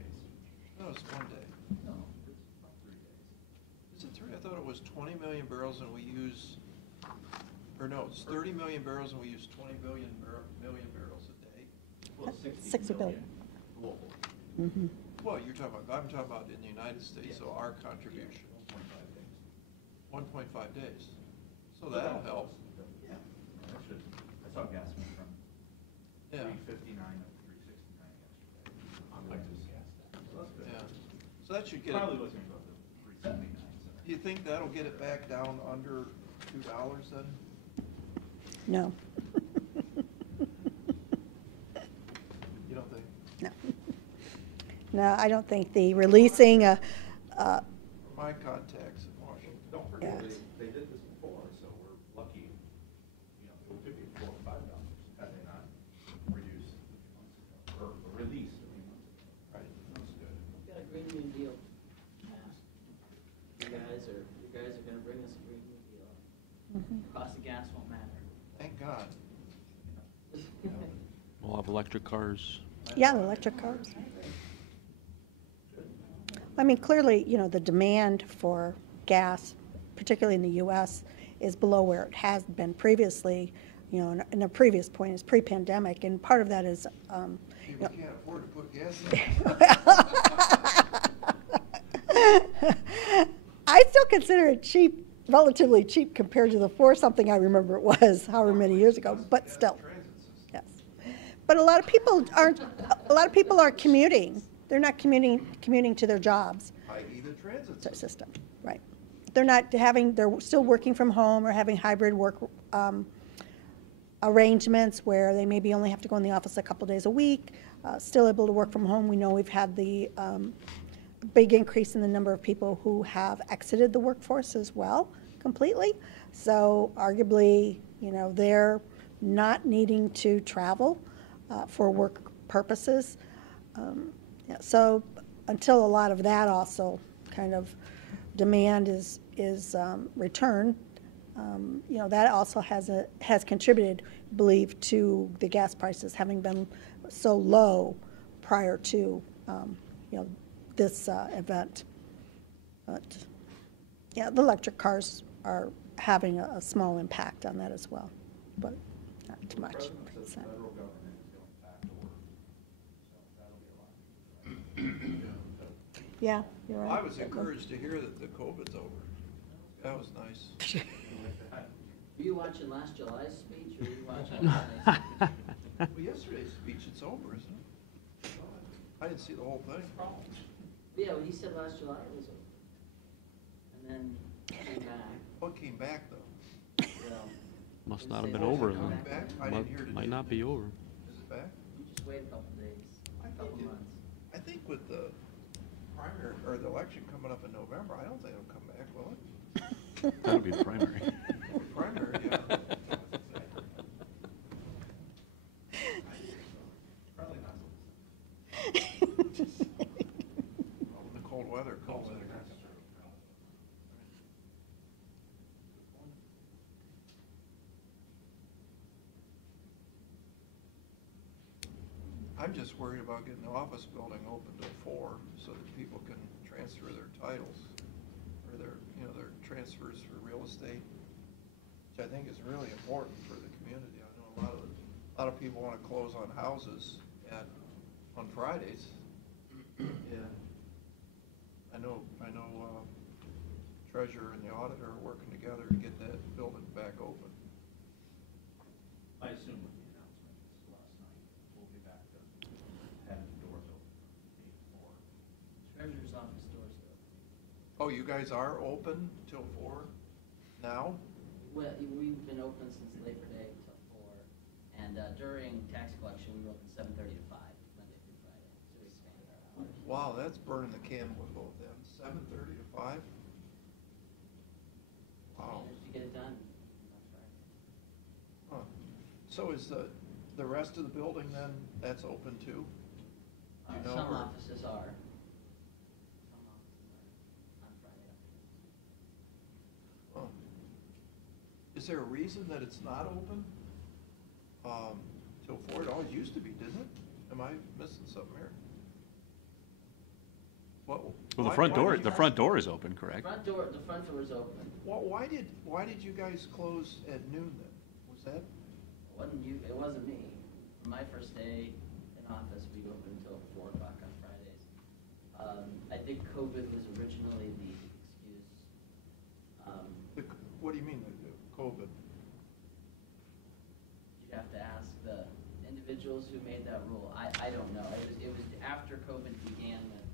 No, it's 1 day. No, it's about 3 days. Is it 3? I thought it was 20 million barrels and we use, or no, it's 30 million barrels and we use 20 million barrels a day. Well, 60 billion. global. Mm-hmm. Well, I'm talking about in the United States, so our contribution. 1.5 days. 1.5 days. So that'll help. Yeah. That should, I saw gas went from Yeah. 359 to 369 yesterday. On gas. So that's good. Yeah. So that should get it. Probably was gonna go up to 379. So. Do you think that'll get it back down under $2 then? No. You don't think? No. No, I don't think the releasing, My contacts in Washington. Don't forget, Yes. they did this before, so we're lucky, it could be $4 or $5 had they not reduced a few months ago, or released a few months ago. Right. That's good. We've got a Green New Deal. You guys are gonna bring us a Green New Deal. Cost of gas won't matter. Thank God. We'll have electric cars. yeah, the electric cars. I mean, clearly, the demand for gas, particularly in the U.S., is below where it has been previously, in a previous point is pre-pandemic, and part of that is, People can't afford to put gas in. I still consider it cheap, relatively cheap compared to the four-something I remember it was, however many years ago, but still, yes. But a lot of people are commuting. They're not commuting to their jobs. I.e. the transit System, right. They're still working from home or having hybrid work arrangements where they maybe only have to go in the office a couple days a week, still able to work from home. We know we've had the big increase in the number of people who have exited the workforce as well, completely. So arguably, they're not needing to travel for work purposes. Yeah, so until a lot of that also kind of demand is returned, that also has contributed, I believe, to the gas prices having been so low prior to this event. But yeah, the electric cars are having a small impact on that as well, but not too much. The president says the federal government is going back to work, so that'll be a lot. Yeah, you're right. I was encouraged to hear that the COVID's over. That was nice. Were you watching last July's speech, or were you watching tonight's speech? Well, yesterday's speech, it's over, isn't it? I didn't see the whole thing. Yeah, well, he said last July it was over. And then came back, What came back, though? Must not have been over then. Coming back? I didn't hear Might today. not be over. Is it back? You just wait a couple days, a couple months. I think with the primary, or the election coming up in November, I don't think it'll come back, will it? That'll be the primary. Primary, yeah. Probably not. Oh, the cold weather comes in. I'm just worried about getting the office building open till 4 so that people can transfer their titles or their transfers for real estate, which I think is really important for the community. I know a lot of people want to close on houses on Fridays. Yeah. I know treasurer and the auditor are working together to get that building back open. I assume with the announcement last night, we'll be back to having the doors open from 8 to 4. So Oh, you guys are open till 4 now? Well, we've been open since Labor Day till 4, and during tax collection, we were open 7:30 to 5, Monday through Friday, so we expanded our hours. Wow, that's burning the candle at both ends, 7:30 to 5? Wow. Just to get it done on Friday. Huh. So is the rest of the building then, that's open too? You know, Some or- offices are. Some offices are on Friday afternoons. Huh. Is there a reason that it's not open till 4? It always used to be, didn't it? Am I missing something here? Well, why- the front why door, did you the guys- front door is open, correct? The front door is open. Why did you guys close at noon then? Was that? It wasn't me. My first day in office, we opened until 4 o'clock on Fridays. I think COVID was originally the excuse. What do you mean, the COVID? You'd have to ask the individuals who made that rule. I don't know. It was after COVID began with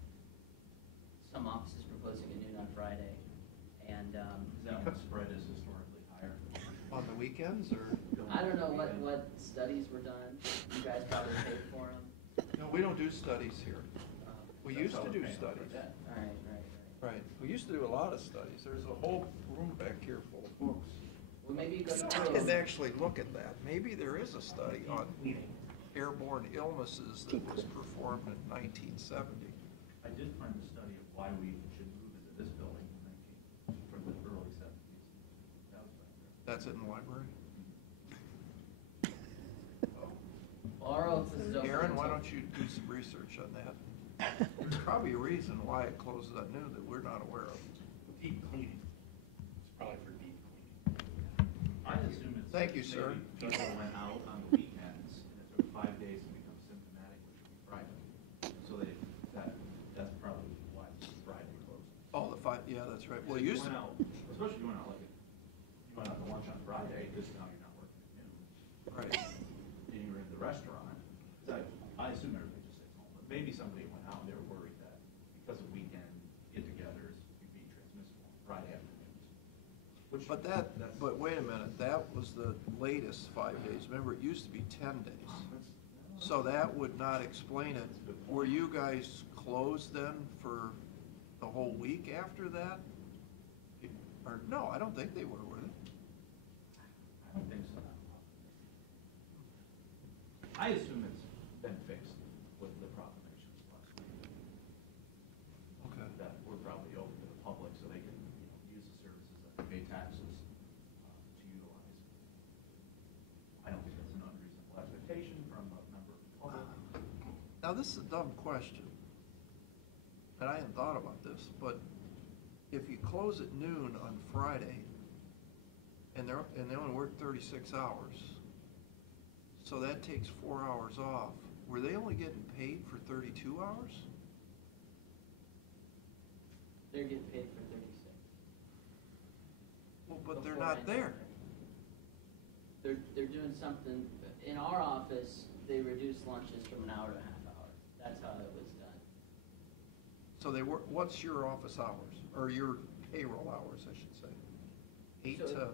some offices proposing a noon on Friday. And, Is that when spread is historically higher? On the weekends or? I don't know what studies were done. You guys probably paid for them. No, we don't do studies here. We used to do studies. All right. Right, we used to do a lot of studies. There's a whole room back here full of books. Well, maybe you go I to didn't actually look at that. Maybe there is a study on airborne illnesses that was performed in 1970. I did find a study of why we should move into this building from the early 70s. That was back there. That's it in the library? Well, our office is open. Aaron, why until- don't you do some research on that? There's probably a reason why it closes at noon that we're not aware of. Deep cleaning. It's probably for deep cleaning. I assume it's. Thank you, sir. Maybe people went out on the weekends, and it took 5 days to become symptomatic, which would be Friday. So that's probably why Friday closed. Oh, yeah, that's right. Well, If you used went to, out, especially if you went out, like, you went out to lunch on Friday, because now you're not working at noon. right. And you were in the restaurant, 'cause I assume everybody just stays home, but maybe somebody went out and they were worried that because of weekend get-togethers, you'd be transmissible on Friday afternoons. Which, But wait a minute, that was the latest 5 days. Remember, it used to be 10 days. So that would not explain it. Were you guys closed then for the whole week after that? Or, no, I don't think they were they? I don't think so. I assume it's been fixed with the proclamations last week, Okay. that we're probably open to the public so they can, use the services that they pay taxes to utilize. I don't think that's an unreasonable expectation from a member of the public. Now, this is a dumb question, and I hadn't thought about this, but if you close at noon on Friday, and they only work 36 hours, so that takes 4 hours off, were they only getting paid for 32 hours? They're getting paid for 36. Well, but they're Before not and there. after. They're doing something, in our office, they reduced lunches from an hour to a half hour. That's how it was done. So they work, what's your office hours, or your payroll hours, I should say? 8 So to,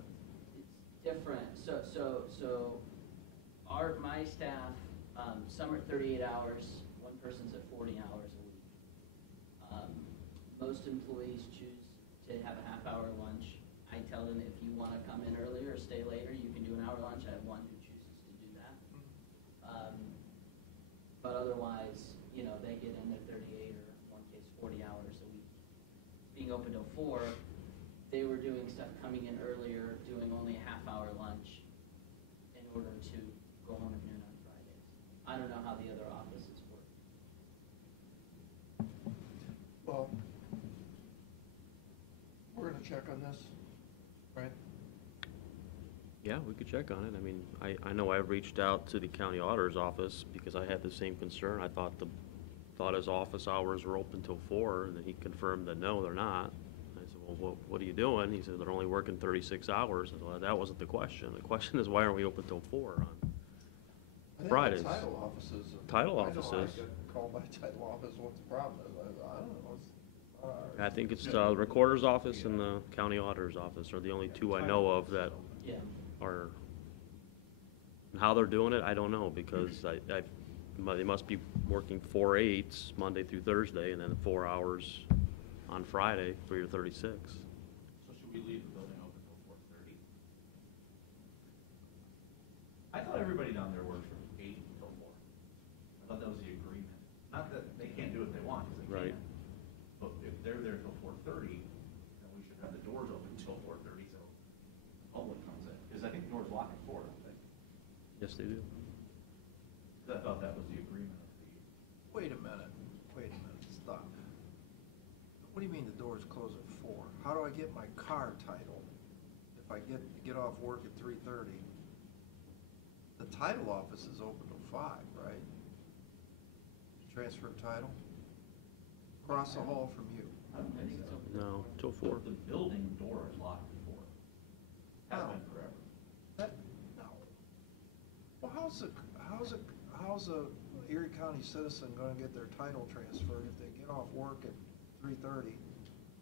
It's different. So my staff, some are 38 hours, one person's at 40 hours a week. Most employees choose to have a half-hour lunch. I tell them if you want to come in earlier or stay later, you can do an hour lunch. I have one who chooses to do that. But otherwise, they get in their 38 or one case 40 hours a week. Being open till 4, they were doing stuff coming in earlier, doing only a half-hour lunch in order to go home at noon on Fridays. I don't know how the other offices work. well, we're gonna check on this, right? Yeah, we could check on it. I mean, I know I reached out to the county auditor's office because I had the same concern. I thought his office hours were open till 4, and then he confirmed that no, they're not. I said, well, what are you doing? He said, they're only working 36 hours. I said, well, that wasn't the question. The question is, why aren't we open till 4 on I think Fridays? the title offices. Title I know I offices. get called by title office, what the problem is, I don't know, I think it's the recorder's office and the county auditor's office are the only two I know of that Yeah. are, how they're doing it, I don't know, because they must be working 4/8 Monday through Thursday, and then 4 hours on Friday for your 36. So should we leave the building open till 4:30? I thought everybody down there worked from 8 until 4. I thought that was the agreement. Not that they can't do what they want, because they Right. can. But if they're there till 4:30, then we should have the doors open till 4:30, so the public comes in. Because I think the doors lock at 4, don't they? Yes, they do. 'Cause I thought that was the agreement of the. Wait a minute, stop. What do you mean the doors close at 4? How do I get my car title if I get off work at 3:30? The title office is open till 5, right? Transfer title? Across the hall from you. I don't think so. No, till 4. The building door is locked at 4. Has No. been forever. That, no. Well, how's a Erie County citizen gonna get their title transferred if they get off work at 3:30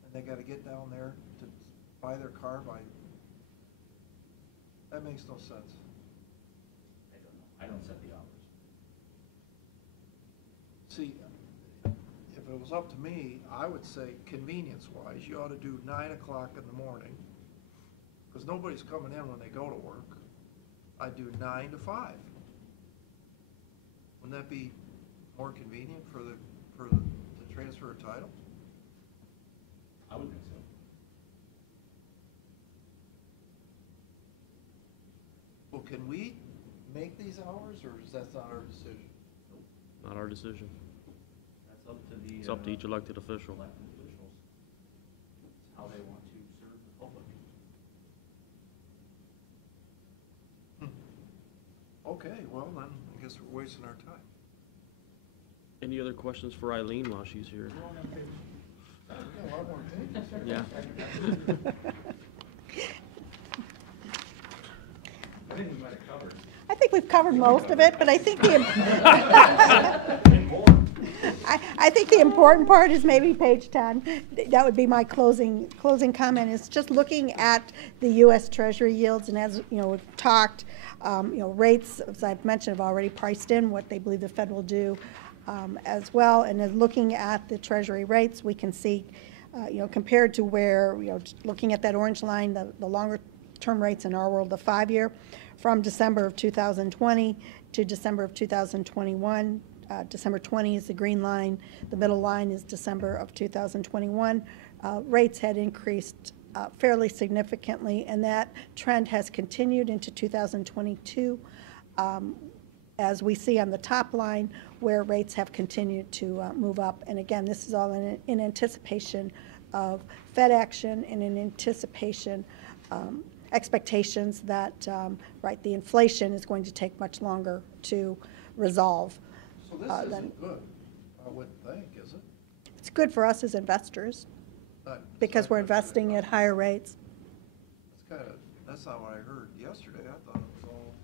and they gotta get down there to buy their car by? That makes no sense. I don't know. I don't set the hours. See, if it was up to me, I would say convenience-wise, you ought to do 9 o'clock in the morning, because nobody's coming in when they go to work. I'd do 9 to 5. Wouldn't that be more convenient for the transfer of title? I would think so. Well, can we make these hours, or is that not our decision? Not our decision. That's up to the. It's up to each elected official. Elected officials. It's how they want to serve the public. Okay, well then, I guess we're wasting our time. Any other questions for Eileen while she's here? Yeah. I think we might have covered. I think we've covered most of it, but I think And more. I think the important part is maybe page 10. That would be my closing comment, is just looking at the U.S. Treasury yields, and as you know, we've talked, rates, as I've mentioned, have already priced in what they believe the Fed will do as well. And then looking at the Treasury rates, we can see, compared to where, looking at that orange line, the longer term rates in our world, the 5-year, from December of 2020 to December of 2021. December 20 is the green line. The middle line is December of 2021. Rates had increased fairly significantly, and that trend has continued into 2022, as we see on the top line, where rates have continued to move up. And again, this is all in anticipation of Fed action and in anticipation expectations that, the inflation is going to take much longer to resolve. So this isn't good, I wouldn't think, is it? It's good for us as investors because we're investing at higher rates. That's not what I heard yesterday. I thought it was all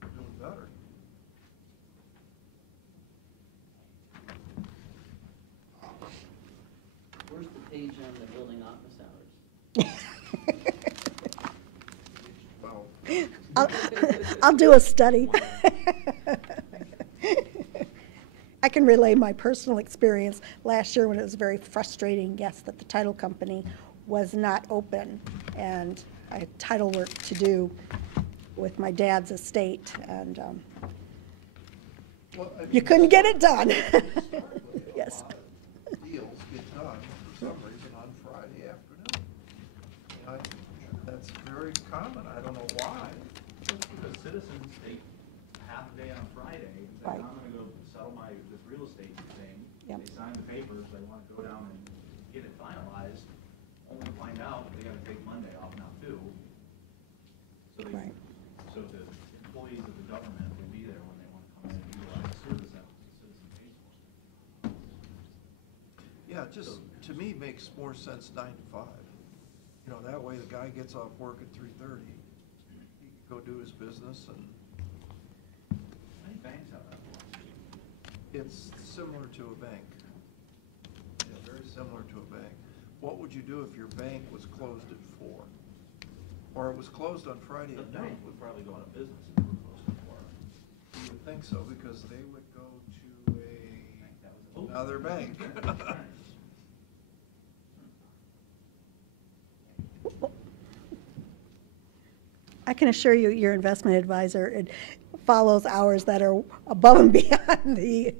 doing better. Where's the page on the building office hours? Well, I'll do a study. I can relay my personal experience last year when it was very frustrating, yes, that the title company was not open, and I had title work to do with my dad's estate, and well, I mean, you couldn't get it done. historically, Yes. A lot of deals get done for some reason on Friday afternoon. That's very common. I don't know why. Just because citizens take half a day on Friday and say, Right. I'm gonna go settle this real estate thing. Yep. They sign the papers, they wanna go down and get it finalized, only to find out they gotta take Monday off now too. Right. So the employees of the government will be there when they wanna come in and utilize the service that the citizen pays for. Yeah, it just, to me, makes more sense 9 to 5. That way the guy gets off work at 3:30. He can go do his business, and Many banks have that philosophy. it's similar to a bank. Yeah, very similar to a bank. What would you do if your bank was closed at 4? Or it was closed on Friday The at bank night? would probably go out of business if it were close to 4. You would think so, because they would go to another bank. I can assure you, your investment advisor it follows hours that are above and beyond the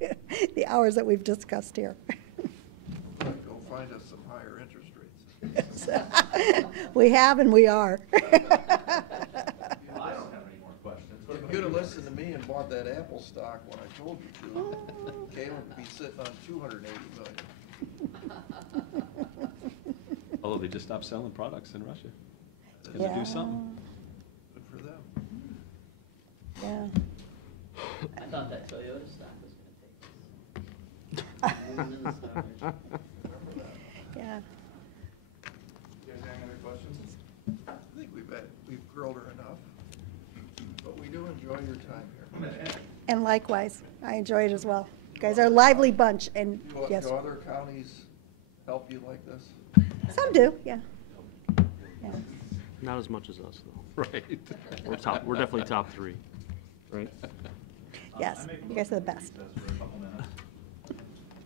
hours that we've discussed here. Go find us some higher interest rates. We have and we are. I don't have any more questions. If you'd have listened to me and bought that Apple stock when I told you to, Caleb would be sitting on 280 million. Although they just stopped selling products in Russia. Had to Yeah. do something. Good for them. Yeah. I thought that Toyota stock was gonna take this. Remember that. Yeah. You guys have any other questions? I think we've grilled her enough, but we do enjoy your time here. And likewise, I enjoy it as well. You guys are a lively bunch, and Do yes, other counties help you like this? some do, yeah. Yeah. Not as much as us, though. Right. We're definitely top 3, right? Yes, you guys are the best. For a couple minutes.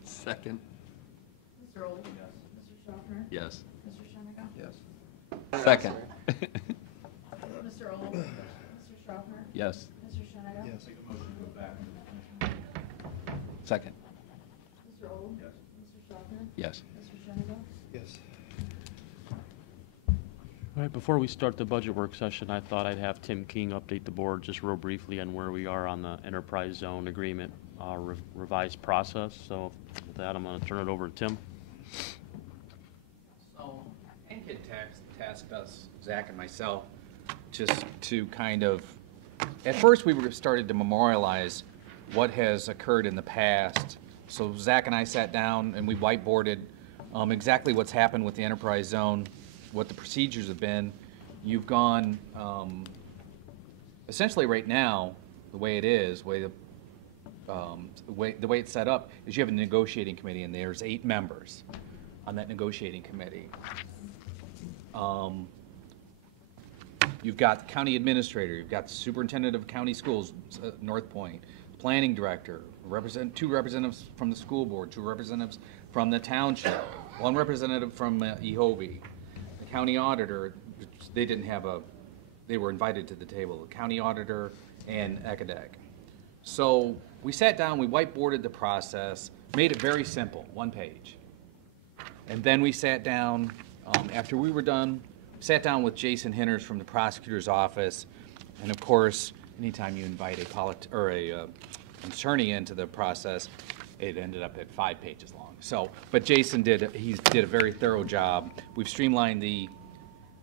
Second. Mr. Old? Yes. Mr. Schaffner? Yes. Mr. Shennick? Yes. Second. Mr. Old? Mr. Schaffner? Yes. Mr. Shennick? Yes. Take a motion to go back into the commission. Second. Mr. Old? Yes. Mr. Schaffner? Yes. Mr. Shennick? Yes. All right, before we start the budget work session, I thought I'd have Tim King update the board just real briefly on where we are on the enterprise zone agreement revised process. So with that, I'm going to turn it over to Tim. So, Hank had tasked us, Zach and myself, just to kind of, at first we started to memorialize what has occurred in the past. So Zach and I sat down and we whiteboarded exactly what's happened with the enterprise zone, what the procedures have been. You've gone, essentially right now, the way it is, the way it's set up is you have a negotiating committee and there's 8 members on that negotiating committee. You've got the county administrator, you've got the superintendent of county schools, North Point, planning director, 2 representatives from the school board, 2 representatives from the township, 1 representative from EHOVI, the county auditor. They were invited to the table, the county auditor and ECADEC. So we sat down, we whiteboarded the process, made it very simple, 1 page. And then we sat down, after we were done, sat down with Jason Henners from the prosecutor's office. And of course, anytime you invite an attorney into the process, it ended up at 5 pages long. So, but Jason did a very thorough job. We've streamlined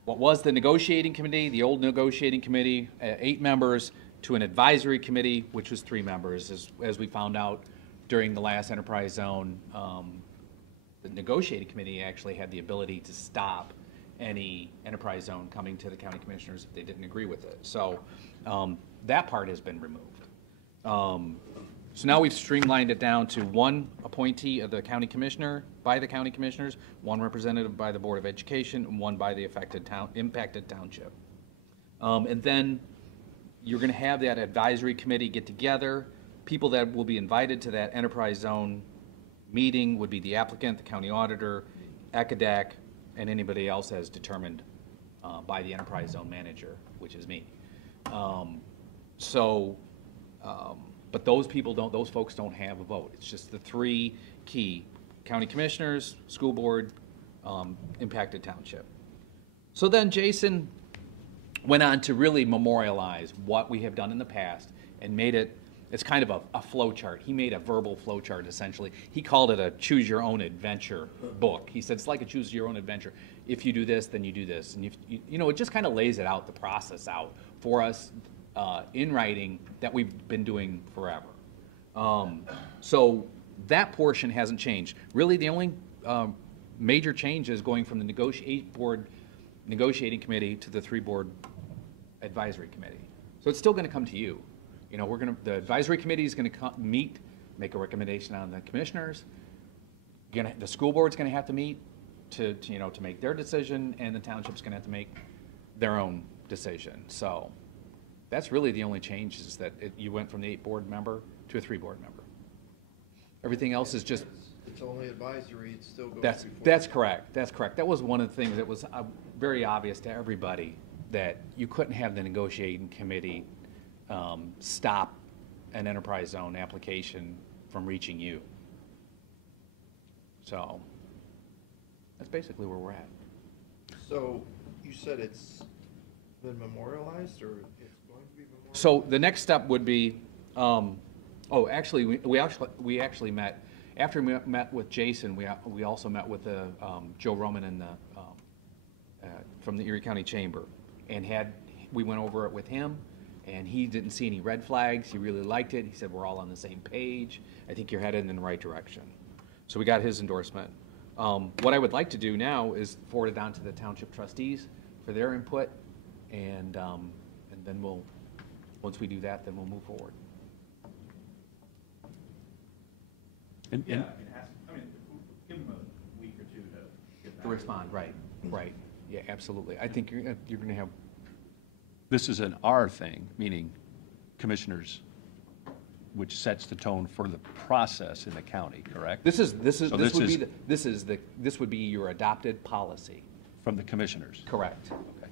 what was the negotiating committee, the old negotiating committee, 8 members, to an advisory committee, which was 3 members. As we found out during the last enterprise zone, the negotiating committee actually had the ability to stop any enterprise zone coming to the county commissioners if they didn't agree with it. So that part has been removed. So now we've streamlined it down to 1 appointee of the county commissioner by the county commissioners, 1 representative by the Board of Education, and 1 by the impacted township. And then you're going to have that advisory committee get together. People that will be invited to that enterprise zone meeting would be the applicant, the county auditor, ECADEC, and anybody else as determined by the enterprise zone manager, which is me. But those folks don't have a vote. It's just the 3 key: county commissioners, school board, impacted township. So then Jason went on to really memorialize what we have done in the past and made it's kind of a flow chart. He made a verbal flow chart, essentially. He called it a choose your own adventure book. He said it's like a choose your own adventure. If you do this, then you do this. And it just kind of lays it out, the process out for us in writing that we've been doing forever. So that portion hasn't changed. Really, the only major change is going from the negotiating committee to the 3-board advisory committee. So it's still going to come to you. The advisory committee is going to meet, make a recommendation on the commissioners. the school board's gonna have to meet to make their decision, and the township's gonna have to make their own decision. So that's really the only change, is that you went from the 8-board member to a 3-board member. Everything else is just, It's only advisory, it still goes that's correct, that's correct. That was one of the things that was very obvious to everybody, that you couldn't have the negotiating committee stop an enterprise zone application from reaching you. So that's basically where we're at. So, you said it's been memorialized, or it's going to be memorialized? So the next step would be, actually, we actually met, after we met with Jason, we also met with Joe Roman and from the Erie County Chamber, and we went over it with him, and he didn't see any red flags. He really liked it. He said, we're all on the same page. I think you're headed in the right direction. So we got his endorsement. What I would like to do now is forward it on to the township trustees for their input, and then once we do that, then we'll move forward. Yeah, give them a week or two to get back. To respond, right. Yeah, absolutely. I think you're going to have, This is an R thing, meaning commissioners, which sets the tone for the process in the county, correct? this would be your adopted policy. From the commissioners. Correct. Okay.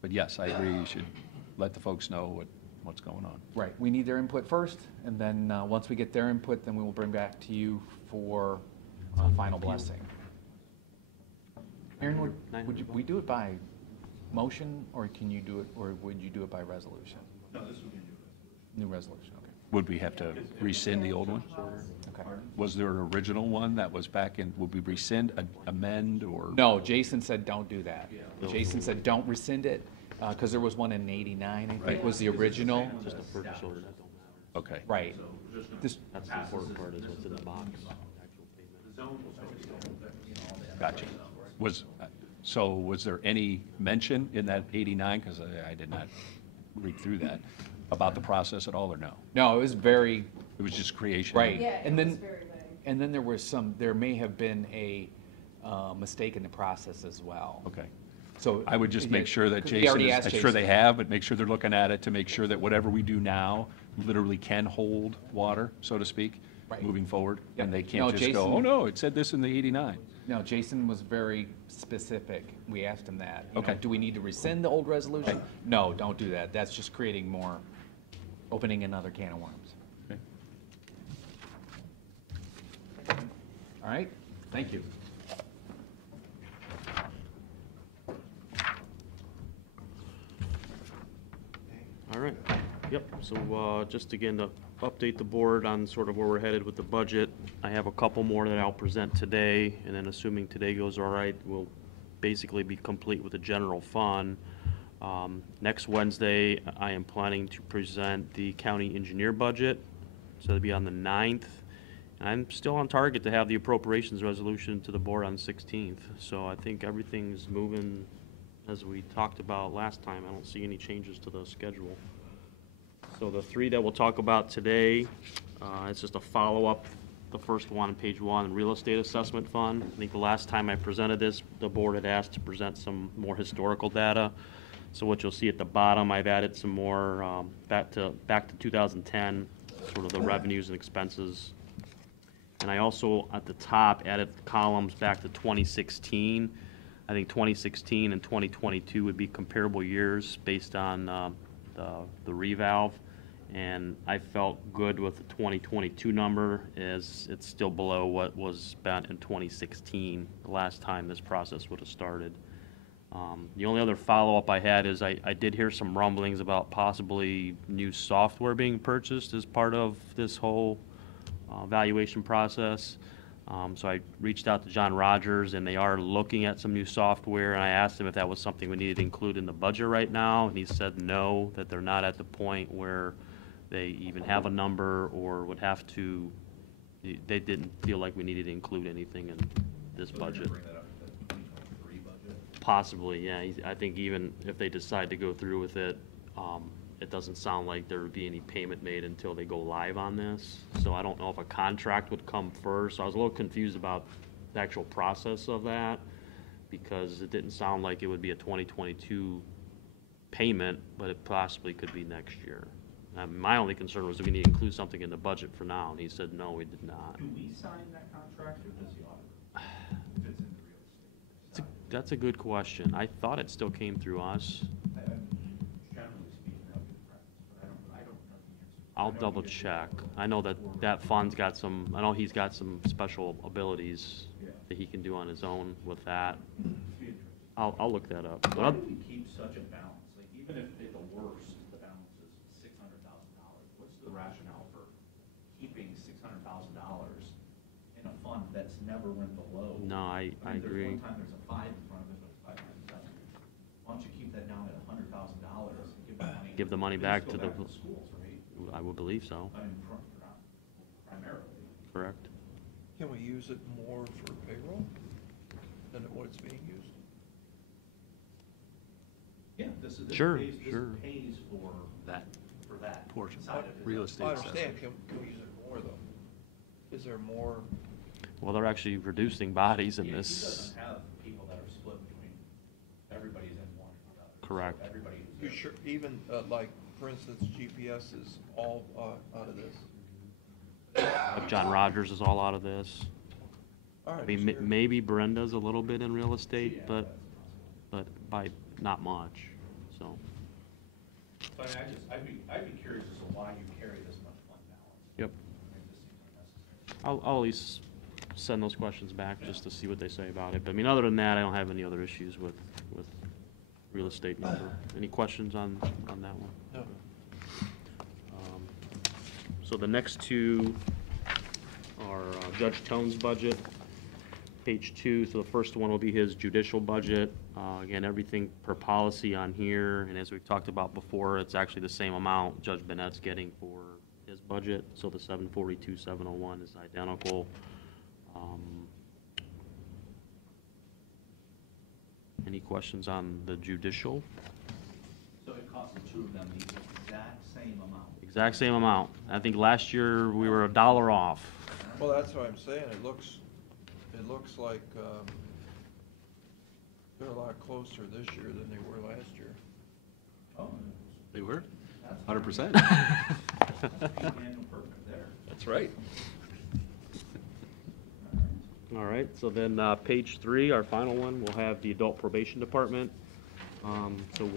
But yes, I agree, you should let the folks know what's going on. Right. We need their input first, and then once we get their input, then we will bring back to you for final blessing. Aaron, would we do it by motion, or can you do it, or would you do it by resolution? No, this would be a new resolution. New resolution, okay. Would we have to rescind the old one? Okay. Was there an original one that was back in, would we rescind, amend, or? No, Jason said don't do that. Jason said don't rescind it, because there was one in '89, I think, was the original. Just the purchase order, that don't matter. Okay. Right. This, That's the important part, is what's in the box, actual payment. Gotcha. Was there any mention in that 89, because I did not read through that, about the process at all, or no? no, it was very, It was just creation? right. Yeah, And it was then, very vague. and then there may have been a mistake in the process as well. Okay. So I would just make sure that He Jason, already I'm asked sure they Jason. have, but make sure they're looking at it to make sure that whatever we do now literally can hold water, so to speak, Right. moving forward. Yep. And they No, can't just go, Jason- oh, no, it said this in the 89. No, Jason was very specific. We asked him that. You know, Okay. do we need to rescind the old resolution? No, don't do that. That's just creating more, opening another can of worms. Okay. All right? Thank you. All right, yep, so just again to update the board on sort of where we're headed with the budget, I have a couple more that I'll present today, and then assuming today goes all right, we'll basically be complete with the general fund. Next Wednesday, I am planning to present the county engineer budget, so it'll be on the 9th. And I'm still on target to have the appropriations resolution to the board on the 16th, so I think everything's moving as we talked about last time. I don't see any changes to the schedule. So the three that we'll talk about today, it's just a follow-up. The first one on page 1, real estate assessment fund. I think the last time I presented this, the board had asked to present some more historical data. So what you'll see at the bottom, I've added some more back to 2010, sort of the revenues and expenses. And I also, at the top, added columns back to 2016. I think 2016 and 2022 would be comparable years based on the revalve. And I felt good with the 2022 number, as it's still below what was spent in 2016, the last time this process would have started. The only other follow-up I had is I did hear some rumblings about possibly new software being purchased as part of this whole valuation process. So I reached out to John Rogers, and they are looking at some new software, and I asked him if that was something we needed to include in the budget right now, and he said no, that they're not at the point where they even have a number or would have to, they didn't feel like we needed to include anything in this budget. Bring that up to the 2023 budget. Possibly, yeah. I think even if they decide to go through with it, it doesn't sound like there would be any payment made until they go live on this. So I don't know if a contract would come first. So I was a little confused about the actual process of that, because it didn't sound like it would be a 2022 payment, but it possibly could be next year. My only concern was, do we need to include something in the budget for now? And he said, no, we did not. Do we sign that contract, or does the auditor? If it's in the real estate. That's a good question. I thought it still came through us. Generally speaking, that would be the practice, but I don't know the answer. I'll double check. I know that fund's got some, I know he's got some special abilities that he can do on his own with that. I'll look that up. But Why I'll- do we keep such a balance? Like, even if at the worst, the balance is $600,000, what's the rationale for keeping $600,000 in a fund that's never went below? No, I mean, agree. There's one time there's a 5 in front of it, but it's 597. Why don't you keep that down at $100,000 and give the money? Give the money back Go to the, schools, right? I would believe so, I mean, primarily. correct? Can we use it more for payroll than what it's being used? Yeah, this Sure, pays, sure. This pays for That. Portion, side of it. real I estate understand, assessment. can we use it more though? Is there more? Well, they're actually reducing bodies in He this. doesn't have people that are split between, everybody's in one or the other. So Correct. everybody who's You there. sure, even, like, for instance, GPS is all, out of this? Like John Rogers is all out of this. All I right, mean, sure. maybe Brenda's a little bit in real estate, but by not much, so. But I'd be curious as to why you carry this much fund balance. Yep. I mean, this seems unnecessary. I'll at least send those questions back just to see what they say about it. But I mean, other than that, I don't have any other issues with real estate number. Any questions on that one? No. So the next two are Judge Tone's budget, page 2. So the first one will be his judicial budget. Again, everything per policy on here, and as we've talked about before, it's actually the same amount Judge Bennett's getting for his budget. So the 742, 701 is identical. Any questions on the judicial? So it costs the two of them the exact same amount. Exact same amount. I think last year we were $1 off. Well, that's what I'm saying, it looks like, they're a lot closer this year than they were last year. Oh, They were? that's 100%. handle perfect there. That's right. All right, so then page 3, our final one, we'll have the adult probation department. So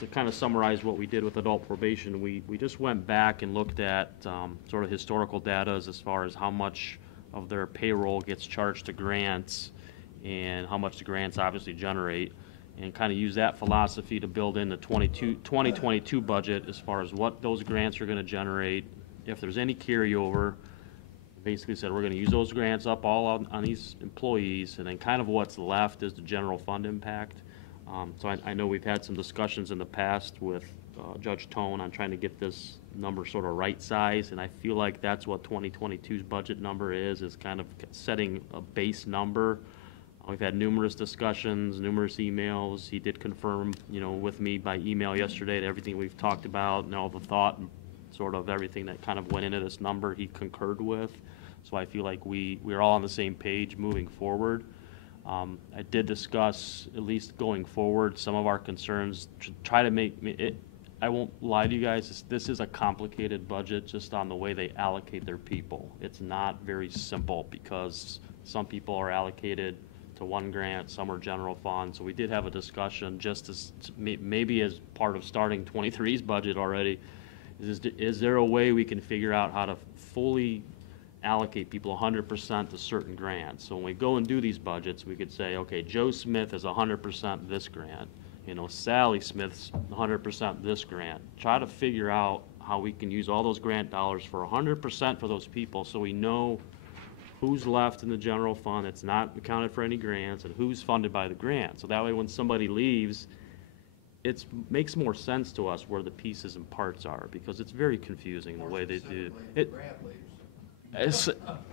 to kind of summarize what we did with adult probation, we just went back and looked at sort of historical data as far as how much of their payroll gets charged to grants and how much the grants obviously generate, and kind of use that philosophy to build in the 2022 budget as far as what those grants are going to generate, if there's any carryover. Basically said we're going to use those grants up all on these employees, and then kind of what's left is the general fund impact. So I know we've had some discussions in the past with Judge Tone on trying to get this number sort of right size, and I feel like that's what 2022's budget number is kind of setting a base number. We've had numerous discussions, numerous emails. He did confirm, with me by email yesterday that everything we've talked about and all the thought and sort of everything that kind of went into this number he concurred with. So I feel like we're all on the same page moving forward. I did discuss, at least going forward, some of our concerns to try to make it. I won't lie to you guys, this is a complicated budget just on the way they allocate their people. It's not very simple because some people are allocated to one grant, some are general fund. So we did have a discussion just as maybe as part of starting 23's budget already. Is there a way we can figure out how to fully allocate people 100% to certain grants? So when we go and do these budgets, we could say, okay, Joe Smith is 100% this grant. Sally Smith's 100% this grant. Try to figure out how we can use all those grant dollars for 100% for those people so we know who's left in the general fund that's not accounted for any grants and who's funded by the grant. So that way when somebody leaves, it makes more sense to us where the pieces and parts are, because it's very confusing the way they do it. It's,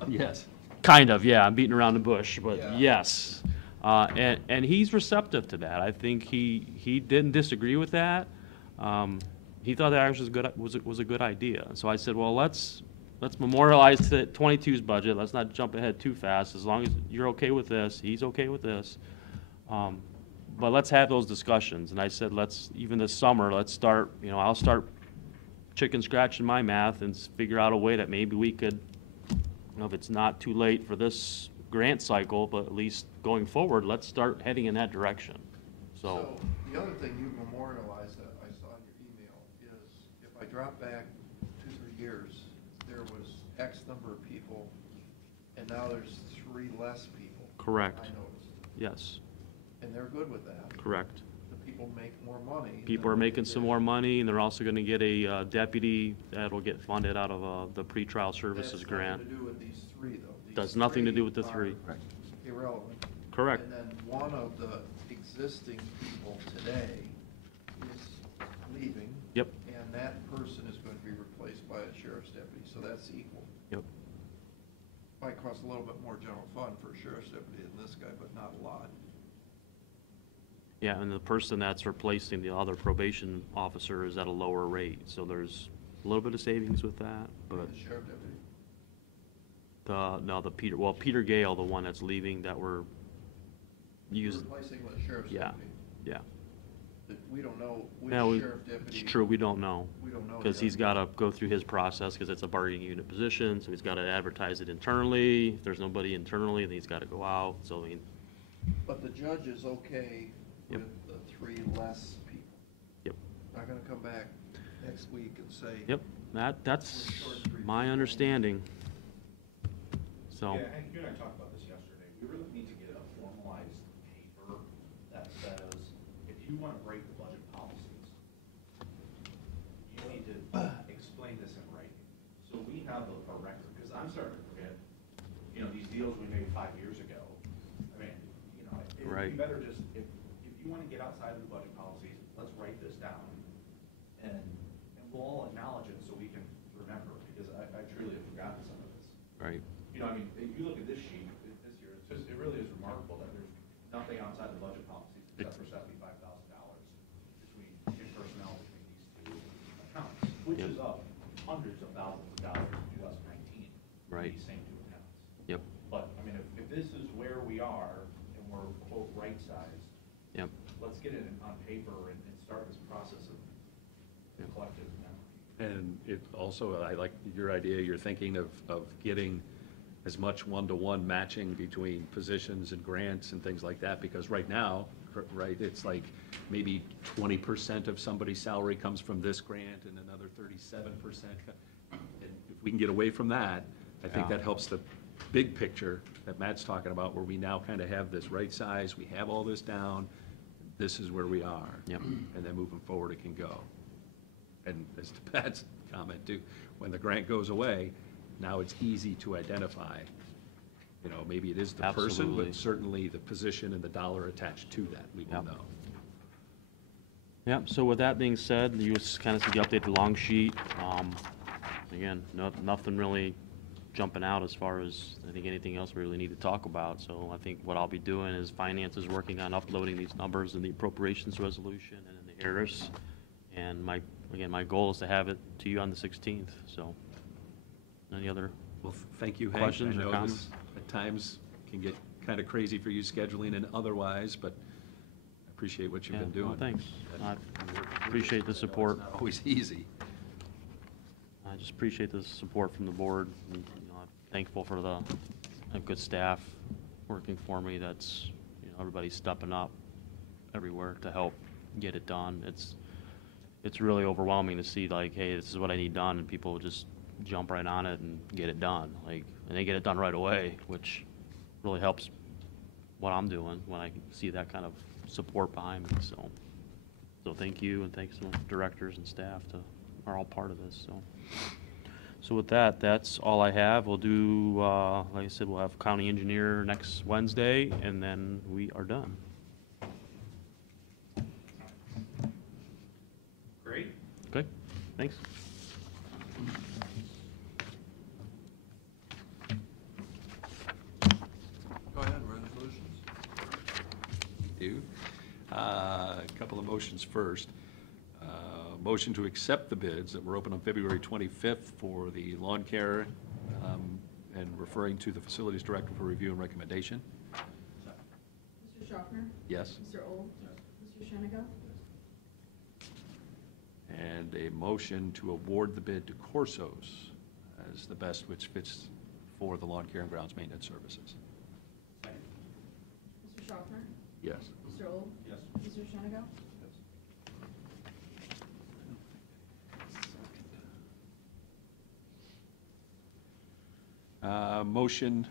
Yes. kind of, yeah, I'm beating around the bush, but Yeah. yes. And he's receptive to that. I think he didn't disagree with that. He thought that actually was a good idea. So I said, well, let's let's memorialize the 22's budget. Let's not jump ahead too fast. As long as you're okay with this, he's okay with this. But let's have those discussions. And I said, even this summer, let's start, I'll start chicken scratching my math and figure out a way that maybe we could, if it's not too late for this grant cycle, but at least going forward, let's start heading in that direction. So the other thing you memorialized that I saw in your email is if I drop back 2-3 years, there was X number of people, and now there's 3 less people. correct. I noticed. Yes, And they're good with that. correct. The people make more money. People are making some more money, and they're also going to get a deputy that'll get funded out of the pretrial services grant. That's nothing to do with these 3, though. These Does nothing to do with the are 3. Irrelevant. Correct. And then one of the existing people today is leaving. Yep. And that person is going to be replaced by a sheriff's deputy, so that's equal. Yep. Might cost a little bit more general fund for a sheriff's deputy than this guy, but not a lot. Yeah, and the person that's replacing the other probation officer is at a lower rate, so there's a little bit of savings with that, but The sheriff deputy. Peter Gale, the one that's leaving that we're You're using. replacing with a sheriff's Yeah, deputy. yeah. We don't know which Yeah, sheriff deputy. it's true, we don't know. We don't know Because yet. he's got to go through his process, because it's a bargaining unit position, so he's got to advertise it internally. If there's nobody internally, then he's got to go out, so I mean, But the judge is okay Yep. with the 3 less people. yep, Not gonna come back next week and say. yep, that's We're short 3 my people. understanding. So, Yeah, and you and I talked about this yesterday. We really need to get a formalized paper that says, if you want to break the budget policies, you need to explain this in writing. So we have a record, because I'm starting to forget, these deals we made 5 years ago. I mean, it would Right. be better just, if you want to get outside of the budget policies, let's write this down. And we'll all acknowledge it so we can remember, because I truly have forgotten some of this. right, If you look at this sheet this year, it really is remarkable that there's nothing outside the budget policies except for $75,000 between, in personnel between these 2 accounts, which Yep. is up hundreds of thousands of dollars in 2019. Right. These same 2 accounts. yep, But, if this is where we are and we're quote right-sized, yep, let's get it on paper and start this process of Yep. collective memory. And it also, I like your idea, you're thinking of getting as much one-to-one matching between positions and grants and things like that, because right now, right, it's like maybe 20% of somebody's salary comes from this grant and another 37%. And if we can get away from that, I think Yeah. that helps the big picture that Matt's talking about, where we now kind of have this right size, we have all this down, this is where we are. Yep. And then moving forward, it can go. And as to Pat's comment too, when the grant goes away, now it's easy to identify. Maybe it is the person, Absolutely. but certainly the position and the dollar attached to that, we will Yep. know. yep. So with that being said, you just kind of see the updated long sheet. Again, nothing really jumping out as far as, I think, anything else we really need to talk about. So I think what I'll be doing is finance is working on uploading these numbers in the appropriations resolution and in the ARIS. And my goal is to have it to you on the 16th, so. Any other? Well, thank you, Hank. Questions or I know comments? this at times can get kind of crazy for you scheduling and otherwise, but I appreciate what you've Yeah, been doing. well, thanks. I appreciate the support. It's not always easy. I just appreciate the support from the board. And, I'm thankful for the good staff working for me. That's, everybody's stepping up everywhere to help get it done. It's really overwhelming to see, like, hey, this is what I need done, and people just jump right on it and get it done. And they get it done right away, which really helps what I'm doing when I see that kind of support behind me. So thank you, and thanks to the directors and staff are all part of this. So with that, that's all I have. We'll do, like I said, we'll have county engineer next Wednesday, and then we are done. Great. Okay, thanks. Go ahead, resolutions. Do. A couple of motions first. Motion to accept the bids that were open on February 25th for the lawn care, and referring to the facilities director for review and recommendation. Mr. Schaffner? Yes. Mr. Old? Mr. Sheniga? And a motion to award the bid to Corsos as the best which fits for the lawn care and grounds maintenance services. Mr. Schaffner? Yes. Mr. Old? Yes. Mr. Sheniga? Motion,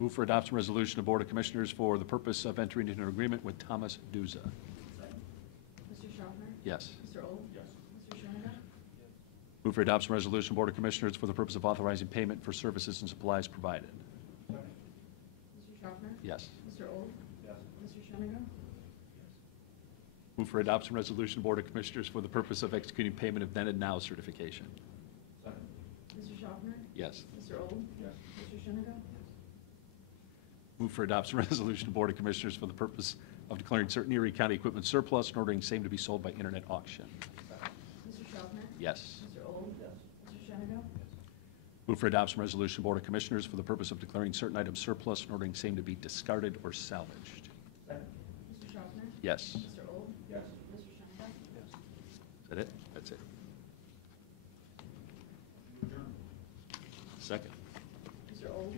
move for adoption resolution of Board of Commissioners for the purpose of entering into an agreement with Thomas Duza. Mr. Schaffner? Yes. Mr. Old? Yes. Mr. Sheniga? Move for adoption resolution of Board of Commissioners for the purpose of authorizing payment for services and supplies provided. Mr. Schaffner? Yes. Mr. Old? Yes. Mr. Sheniga? Move for adoption resolution, Board of Commissioners, for the purpose of executing payment of then and now certification. Second. Mr. Schaffner? Yes. Mr. Old? Yes. Mr. Sheniga? Move for adoption resolution, Board of Commissioners, for the purpose of declaring certain Erie County equipment surplus and ordering same to be sold by internet auction. Mr. Schaffner? Yes. Mr. Old? Yes. Mr. Sheniga? Move for adoption resolution, Board of Commissioners, for the purpose of declaring certain items surplus and ordering same to be discarded or salvaged. Second. Mr. Schaffner? Yes. Mr. Old? Yes. Mr. Sheniga? Is that it? That's it. Adjourn. Second. Mr. Old?